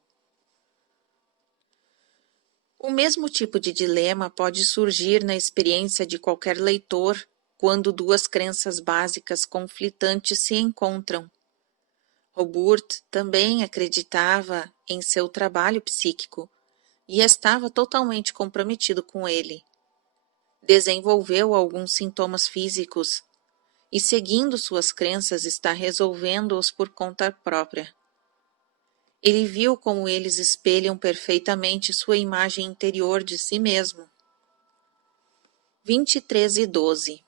O mesmo tipo de dilema pode surgir na experiência de qualquer leitor quando duas crenças básicas conflitantes se encontram. Roburt também acreditava em seu trabalho psíquico e estava totalmente comprometido com ele. Desenvolveu alguns sintomas físicos e, seguindo suas crenças, está resolvendo-os por conta própria. Ele viu como eles espelham perfeitamente sua imagem interior de si mesmo. 23:12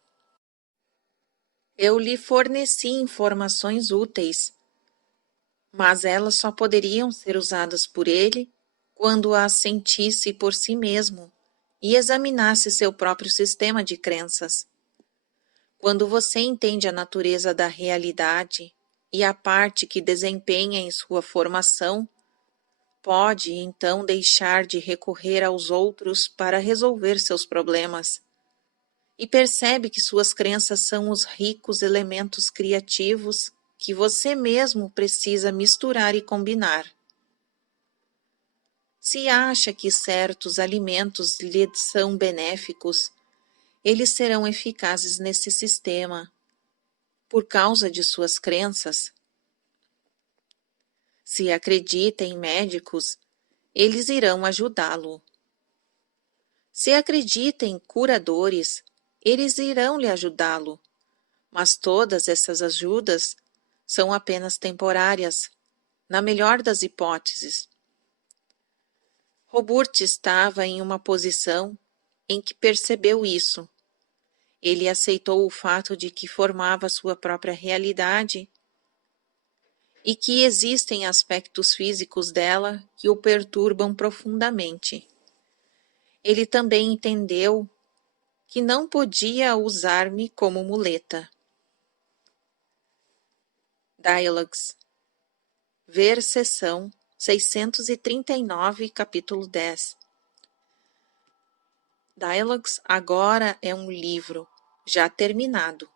Eu lhe forneci informações úteis, mas elas só poderiam ser usadas por ele quando as sentisse por si mesmo e examinasse seu próprio sistema de crenças. Quando você entende a natureza da realidade e a parte que desempenha em sua formação, pode então deixar de recorrer aos outros para resolver seus problemas. E percebe que suas crenças são os ricos elementos criativos que você mesmo precisa misturar e combinar. Se acha que certos alimentos lhe são benéficos, eles serão eficazes nesse sistema, por causa de suas crenças. Se acredita em médicos, eles irão ajudá-lo. Se acredita em curadores, eles irão lhe ajudá-lo, mas todas essas ajudas são apenas temporárias, na melhor das hipóteses. Roburt estava em uma posição em que percebeu isso. Ele aceitou o fato de que formava sua própria realidade e que existem aspectos físicos dela que o perturbam profundamente. Ele também entendeu que não podia usar-me como muleta. Dialogues. Ver seção 639, capítulo 10. Dialogues agora é um livro, já terminado,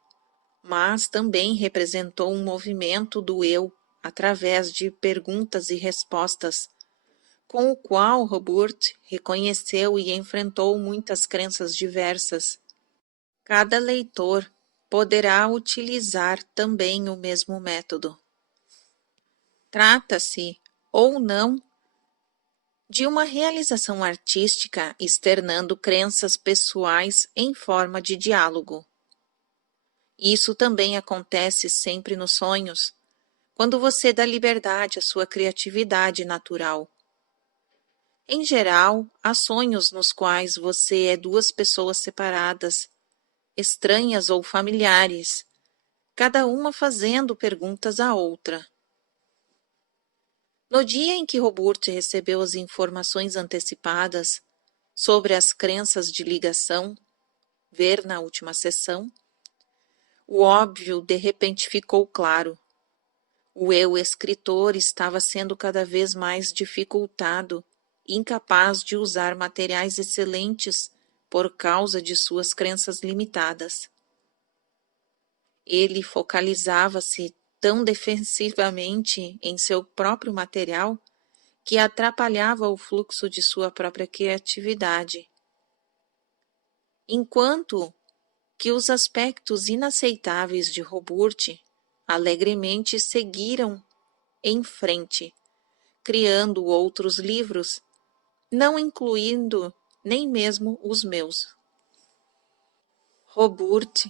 mas também representou um movimento do eu através de perguntas e respostas, com o qual Roburt reconheceu e enfrentou muitas crenças diversas. Cada leitor poderá utilizar também o mesmo método. Trata-se, ou não, de uma realização artística externando crenças pessoais em forma de diálogo. Isso também acontece sempre nos sonhos, quando você dá liberdade à sua criatividade natural. Em geral, há sonhos nos quais você é duas pessoas separadas, estranhas ou familiares, cada uma fazendo perguntas à outra. No dia em que Roburt recebeu as informações antecipadas, sobre as crenças de ligação, ver na última sessão, o óbvio de repente ficou claro. O eu escritor estava sendo cada vez mais dificultado, incapaz de usar materiais excelentes por causa de suas crenças limitadas. Ele focalizava-se tão defensivamente em seu próprio material que atrapalhava o fluxo de sua própria criatividade. Enquanto que os aspectos inaceitáveis de Roburt alegremente seguiram em frente, criando outros livros, não incluindo nem mesmo os meus. Roburt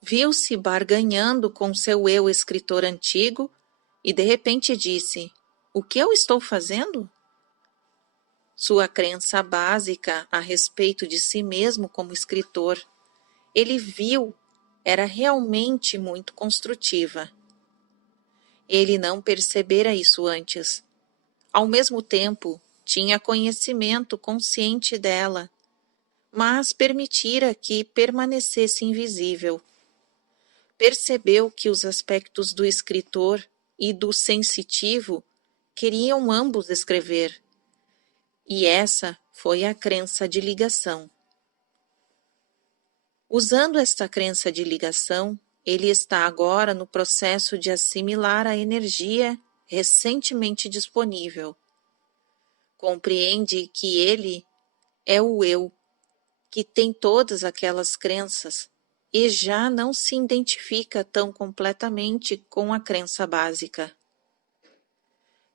viu-se barganhando com seu eu escritor antigo e de repente disse: "O que eu estou fazendo?" Sua crença básica a respeito de si mesmo como escritor, ele viu, era realmente muito construtiva. Ele não percebera isso antes. Ao mesmo tempo, tinha conhecimento consciente dela, mas permitira que permanecesse invisível. Percebeu que os aspectos do escritor e do sensitivo queriam ambos escrever, e essa foi a crença de ligação. Usando esta crença de ligação, ele está agora no processo de assimilar a energia recentemente disponível. Compreende que ele é o eu, que tem todas aquelas crenças e já não se identifica tão completamente com a crença básica.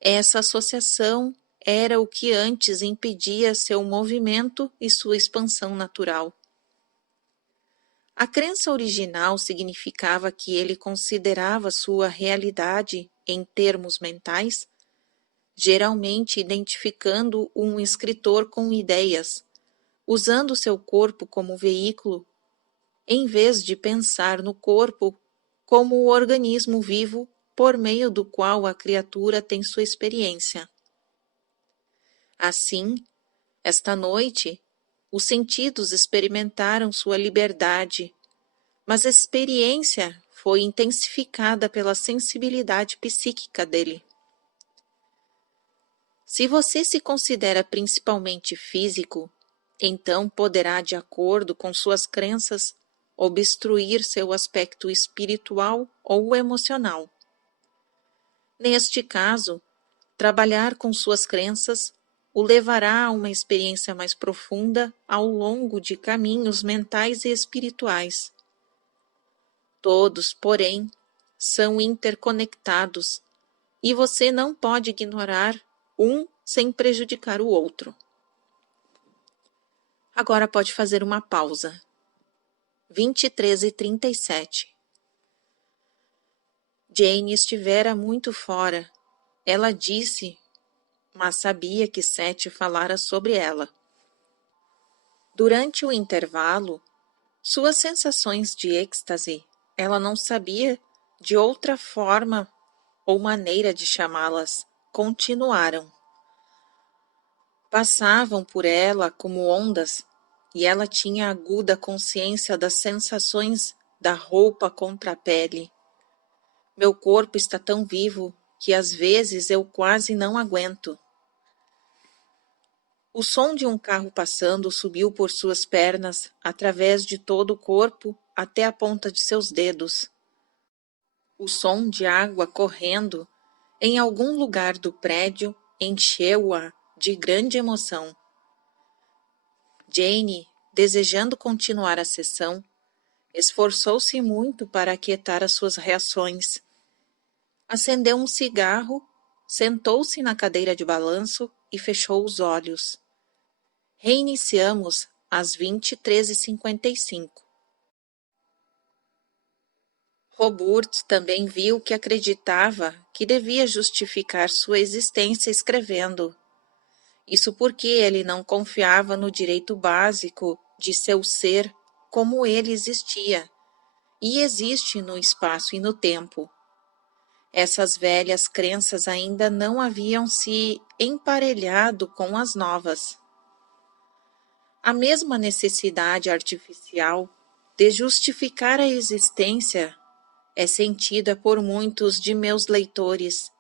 Essa associação era o que antes impedia seu movimento e sua expansão natural. A crença original significava que ele considerava sua realidade em termos mentais, geralmente identificando um escritor com ideias, usando seu corpo como veículo, em vez de pensar no corpo como o organismo vivo por meio do qual a criatura tem sua experiência. Assim, esta noite, os sentidos experimentaram sua liberdade, mas a experiência foi intensificada pela sensibilidade psíquica dele. Se você se considera principalmente físico, então poderá, de acordo com suas crenças, obstruir seu aspecto espiritual ou emocional. Neste caso, trabalhar com suas crenças o levará a uma experiência mais profunda ao longo de caminhos mentais e espirituais. Todos, porém, são interconectados e você não pode ignorar um sem prejudicar o outro. Agora pode fazer uma pausa. 23h37. Jane estivera muito fora. Ela disse, mas sabia que Seth falara sobre ela. Durante o intervalo, suas sensações de êxtase, ela não sabia de outra forma ou maneira de chamá-las, continuaram. Passavam por ela como ondas, e ela tinha aguda consciência das sensações da roupa contra a pele. Meu corpo está tão vivo que às vezes eu quase não aguento. O som de um carro passando subiu por suas pernas, através de todo o corpo até a ponta de seus dedos. O som de água correndo em algum lugar do prédio encheu-a de grande emoção. Jane, desejando continuar a sessão, esforçou-se muito para aquietar as suas reações. Acendeu um cigarro, sentou-se na cadeira de balanço e fechou os olhos. Reiniciamos às 23h55. Roburt também viu que acreditava que devia justificar sua existência escrevendo. Isso porque ele não confiava no direito básico de seu ser como ele existia, e existe no espaço e no tempo. Essas velhas crenças ainda não haviam se emparelhado com as novas. A mesma necessidade artificial de justificar a existência é sentida por muitos de meus leitores,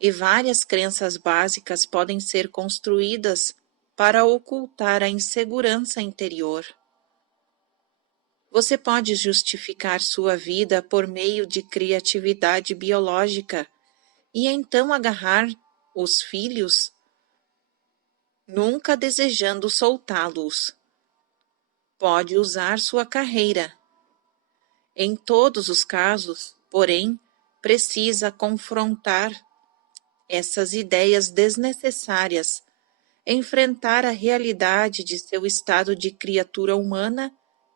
e várias crenças básicas podem ser construídas para ocultar a insegurança interior. Você pode justificar sua vida por meio de criatividade biológica e então agarrar os filhos, nunca desejando soltá-los. Pode usar sua carreira. Em todos os casos, porém, precisa confrontar essas ideias desnecessárias, enfrentar a realidade de seu estado de criatura humana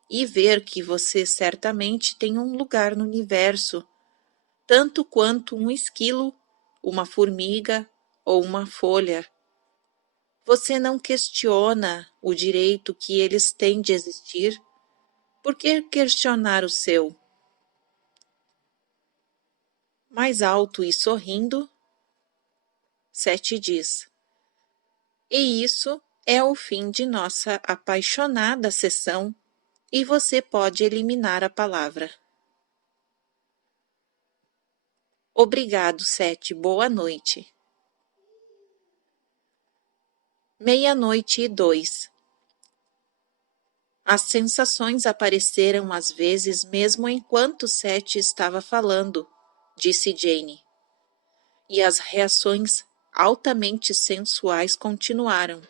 e ver que você certamente tem um lugar no universo, tanto quanto um esquilo, uma formiga ou uma folha. Você não questiona o direito que eles têm de existir. Por que questionar o seu? Mais alto e sorrindo, Sete diz: e isso é o fim de nossa apaixonada sessão, e você pode eliminar a palavra. Obrigado, Sete. Boa noite. 00:02. As sensações apareceram às vezes mesmo enquanto Sete estava falando, disse Jane. E as reações altamente sensuais continuaram.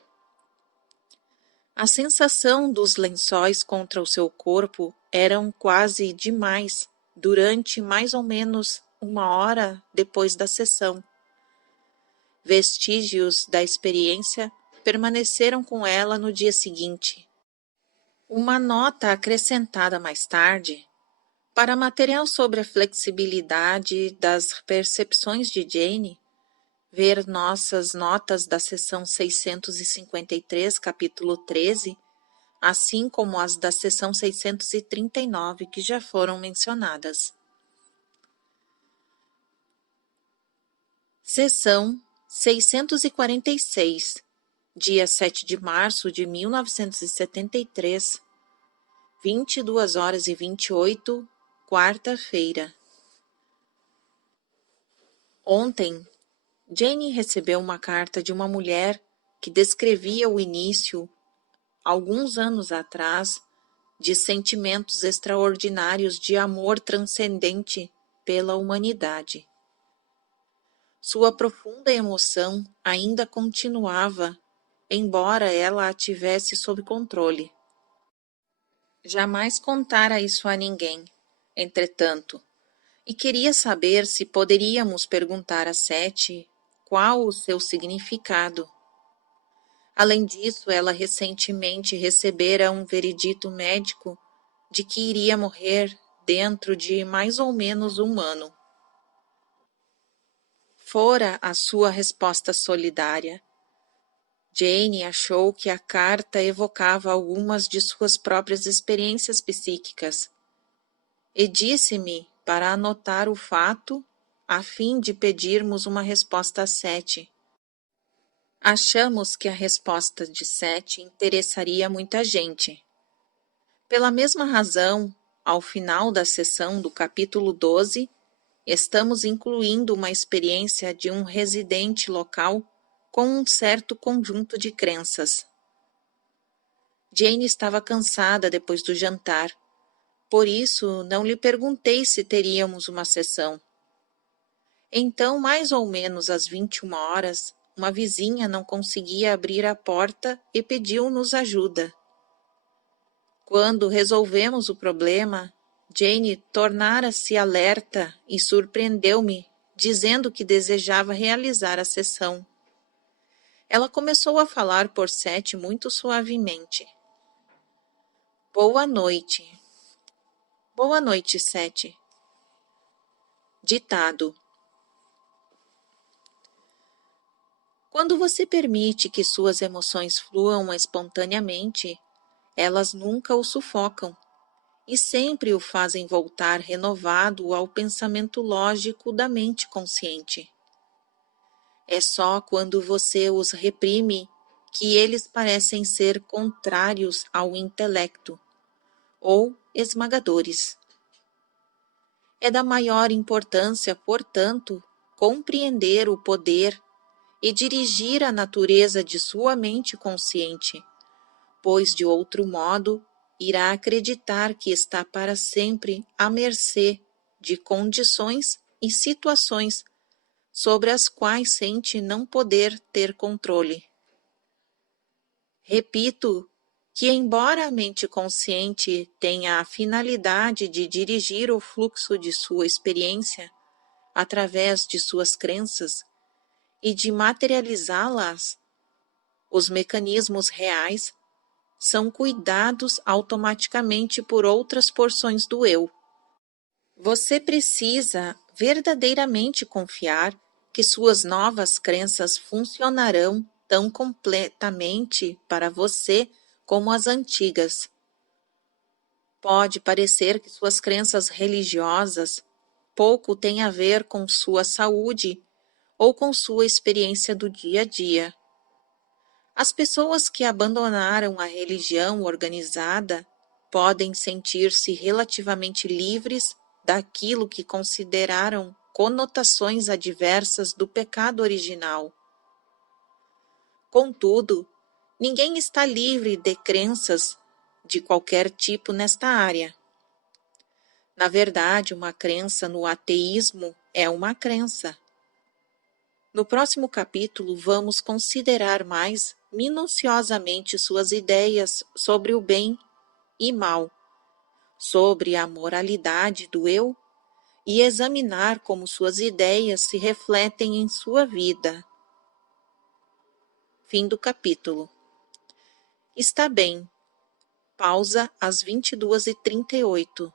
A sensação dos lençóis contra o seu corpo eram quase demais durante mais ou menos 1 hora depois da sessão. Vestígios da experiência permaneceram com ela no dia seguinte. Uma nota acrescentada mais tarde, para material sobre a flexibilidade das percepções de Jane, ver nossas notas da seção 653, capítulo 13, assim como as da seção 639, que já foram mencionadas. Seção 646, dia 7 de março de 1973, 22h28, quarta-feira. Ontem, Jane recebeu uma carta de uma mulher que descrevia o início, alguns anos atrás, de sentimentos extraordinários de amor transcendente pela humanidade. Sua profunda emoção ainda continuava, embora ela a tivesse sob controle. Jamais contara isso a ninguém, entretanto, e queria saber se poderíamos perguntar a Sete qual o seu significado. Além disso, ela recentemente recebera um veredito médico de que iria morrer dentro de mais ou menos 1 ano. Fora a sua resposta solidária. Jane achou que a carta evocava algumas de suas próprias experiências psíquicas e disse-me para anotar o fato a fim de pedirmos uma resposta a Sete. Achamos que a resposta de Sete interessaria muita gente. Pela mesma razão, ao final da sessão do capítulo 12, estamos incluindo uma experiência de um residente local com um certo conjunto de crenças. Jane estava cansada depois do jantar, por isso não lhe perguntei se teríamos uma sessão. Então, mais ou menos às 21h, uma vizinha não conseguia abrir a porta e pediu-nos ajuda. Quando resolvemos o problema, Jane tornara-se alerta e surpreendeu-me, dizendo que desejava realizar a sessão. Ela começou a falar por Sete muito suavemente. Boa noite. Boa noite, Sete. Ditado. Quando você permite que suas emoções fluam espontaneamente, elas nunca o sufocam e sempre o fazem voltar renovado ao pensamento lógico da mente consciente. É só quando você os reprime que eles parecem ser contrários ao intelecto ou esmagadores. É da maior importância, portanto, compreender o poder e dirigir a natureza de sua mente consciente, pois de outro modo irá acreditar que está para sempre à mercê de condições e situações sobre as quais sente não poder ter controle. Repito que, embora a mente consciente tenha a finalidade de dirigir o fluxo de sua experiência através de suas crenças e de materializá-las, os mecanismos reais são cuidados automaticamente por outras porções do eu. Você precisa verdadeiramente confiar que suas novas crenças funcionarão tão completamente para você como as antigas. Pode parecer que suas crenças religiosas pouco têm a ver com sua saúde ou com sua experiência do dia a dia. As pessoas que abandonaram a religião organizada podem sentir-se relativamente livres daquilo que consideraram conotações adversas do pecado original. Contudo, ninguém está livre de crenças de qualquer tipo nesta área. Na verdade, uma crença no ateísmo é uma crença. No próximo capítulo, vamos considerar mais minuciosamente suas ideias sobre o bem e mal, sobre a moralidade do eu e examinar como suas ideias se refletem em sua vida. Fim do capítulo. Está bem. Pausa às 22h38.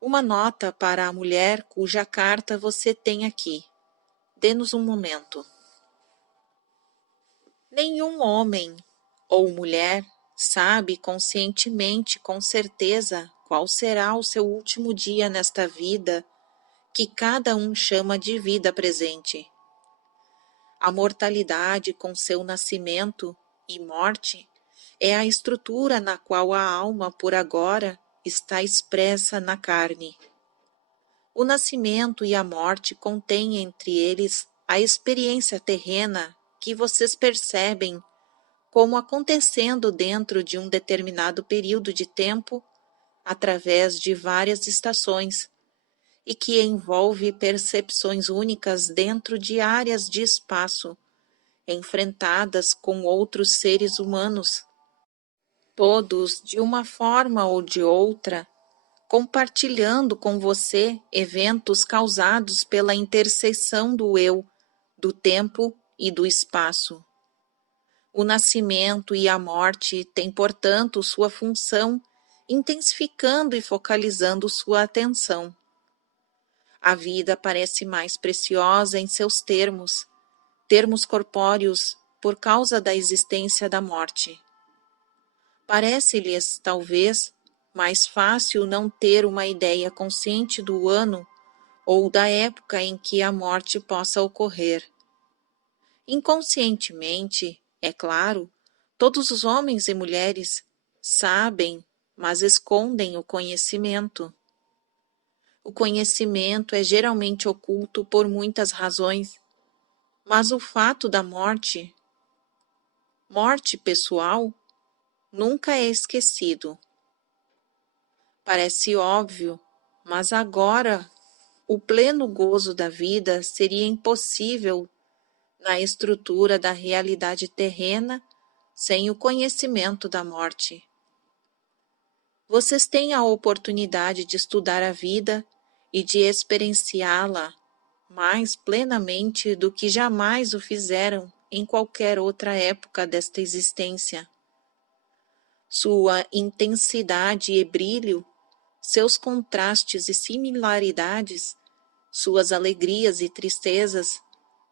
Uma nota para a mulher cuja carta você tem aqui. Dê-nos um momento. Nenhum homem ou mulher sabe conscientemente, com certeza, qual será o seu último dia nesta vida que cada um chama de vida presente. A mortalidade com seu nascimento e morte é a estrutura na qual a alma, por agora, está expressa na carne. O nascimento e a morte contêm entre eles a experiência terrena que vocês percebem como acontecendo dentro de um determinado período de tempo, através de várias estações, e que envolve percepções únicas dentro de áreas de espaço, enfrentadas com outros seres humanos, todos, de uma forma ou de outra, compartilhando com você eventos causados pela interseção do eu, do tempo e do espaço. O nascimento e a morte têm, portanto, sua função, intensificando e focalizando sua atenção. A vida parece mais preciosa em seus termos corpóreos, por causa da existência da morte. Parece-lhes, talvez, mais fácil não ter uma ideia consciente do ano ou da época em que a morte possa ocorrer. Inconscientemente, é claro, todos os homens e mulheres sabem, mas escondem o conhecimento. O conhecimento é geralmente oculto por muitas razões, mas o fato da morte pessoal, nunca é esquecido. Parece óbvio, mas agora o pleno gozo da vida seria impossível na estrutura da realidade terrena sem o conhecimento da morte. Vocês têm a oportunidade de estudar a vida e de experienciá-la mais plenamente do que jamais o fizeram em qualquer outra época desta existência. Sua intensidade e brilho, seus contrastes e similaridades, suas alegrias e tristezas,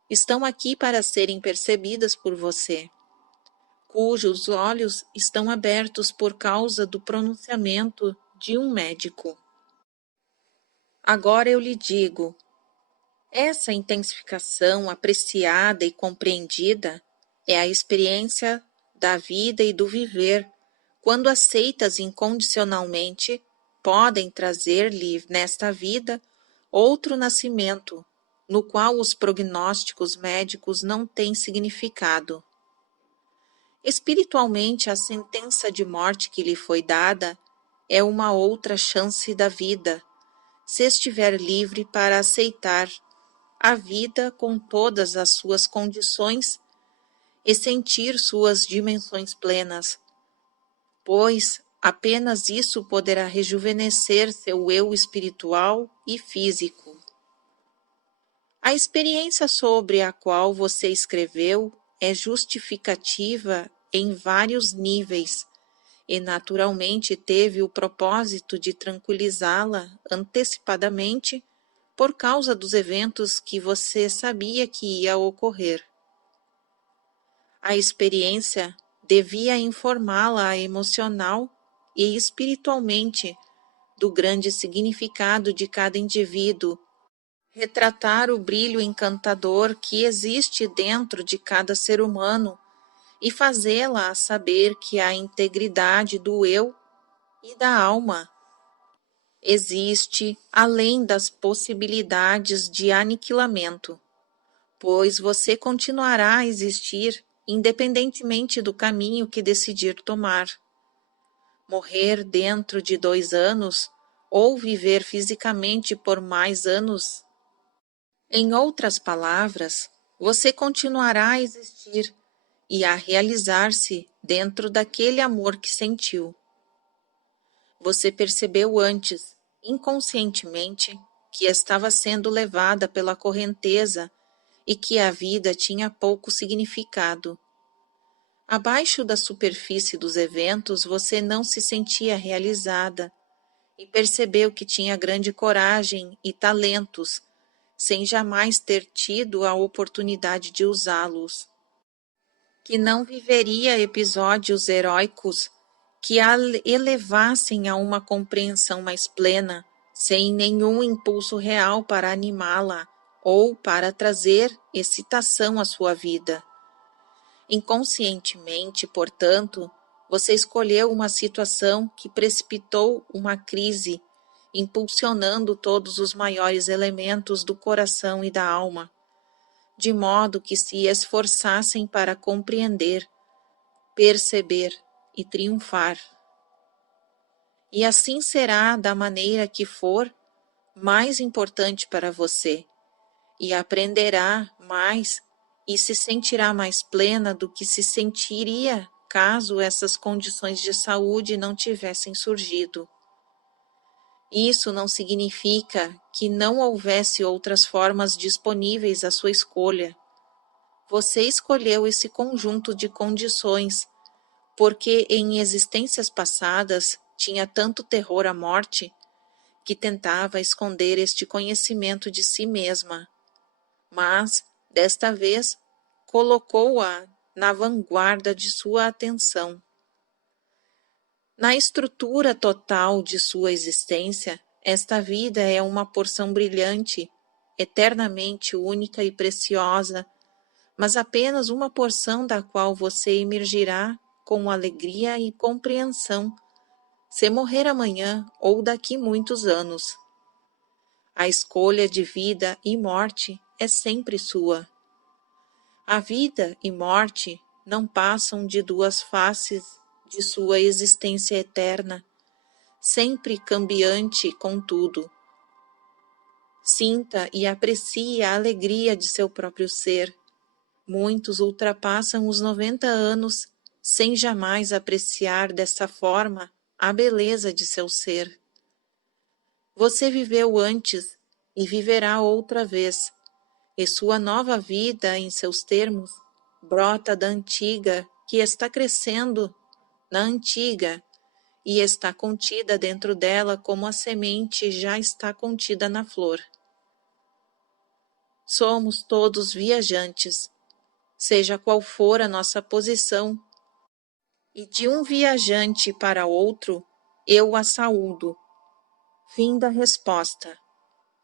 estão aqui para serem percebidas por você, cujos olhos estão abertos por causa do pronunciamento de um médico. Agora eu lhe digo, essa intensificação apreciada e compreendida É a experiência da vida e do viver, quando aceitas incondicionalmente, podem trazer-lhe nesta vida outro nascimento, no qual os prognósticos médicos não têm significado. Espiritualmente, a sentença de morte que lhe foi dada é uma outra chance da vida, se estiver livre para aceitar a vida com todas as suas condições e sentir suas dimensões plenas, pois apenas isso poderá rejuvenescer seu eu espiritual e físico. A experiência sobre a qual você escreveu é justificativa em vários níveis e naturalmente teve o propósito de tranquilizá-la antecipadamente por causa dos eventos que você sabia que ia ocorrer. A experiência devia informá-la emocional e espiritualmente do grande significado de cada indivíduo, retratar o brilho encantador que existe dentro de cada ser humano e fazê-la saber que a integridade do eu e da alma existe além das possibilidades de aniquilamento, pois você continuará a existir independentemente do caminho que decidir tomar. Morrer dentro de 2 anos ou viver fisicamente por mais anos. Em outras palavras, você continuará a existir e a realizar-se dentro daquele amor que sentiu. Você percebeu antes, inconscientemente, que estava sendo levada pela correnteza e que a vida tinha pouco significado. Abaixo da superfície dos eventos, você não se sentia realizada e percebeu que tinha grande coragem e talentos, sem jamais ter tido a oportunidade de usá-los. Que não viveria episódios heróicos que a elevassem a uma compreensão mais plena, sem nenhum impulso real para animá-la ou para trazer excitação à sua vida. Inconscientemente, portanto, você escolheu uma situação que precipitou uma crise, impulsionando todos os maiores elementos do coração e da alma, de modo que se esforçassem para compreender, perceber e triunfar. E assim será da maneira que for mais importante para você, e aprenderá mais e se sentirá mais plena do que se sentiria caso essas condições de saúde não tivessem surgido. Isso não significa que não houvesse outras formas disponíveis à sua escolha. Você escolheu esse conjunto de condições porque em existências passadas tinha tanto terror à morte que tentava esconder este conhecimento de si mesma, mas, desta vez, colocou-a na vanguarda de sua atenção. Na estrutura total de sua existência, esta vida é uma porção brilhante, eternamente única e preciosa, mas apenas uma porção da qual você emergirá com alegria e compreensão, se morrer amanhã ou daqui muitos anos. A escolha de vida e morte é sempre sua. A vida e morte não passam de 2 faces de sua existência eterna, sempre cambiante contudo. Sinta e aprecie a alegria de seu próprio ser. Muitos ultrapassam os 90 anos sem jamais apreciar dessa forma a beleza de seu ser. Você viveu antes e viverá outra vez, e sua nova vida, em seus termos, brota da antiga que está crescendo na antiga e está contida dentro dela como a semente já está contida na flor. Somos todos viajantes, seja qual for a nossa posição, e de um viajante para outro, eu a saúdo. Fim da resposta.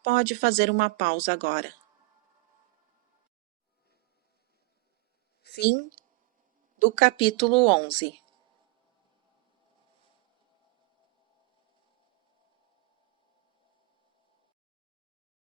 Pode fazer uma pausa agora. Fim do capítulo 11.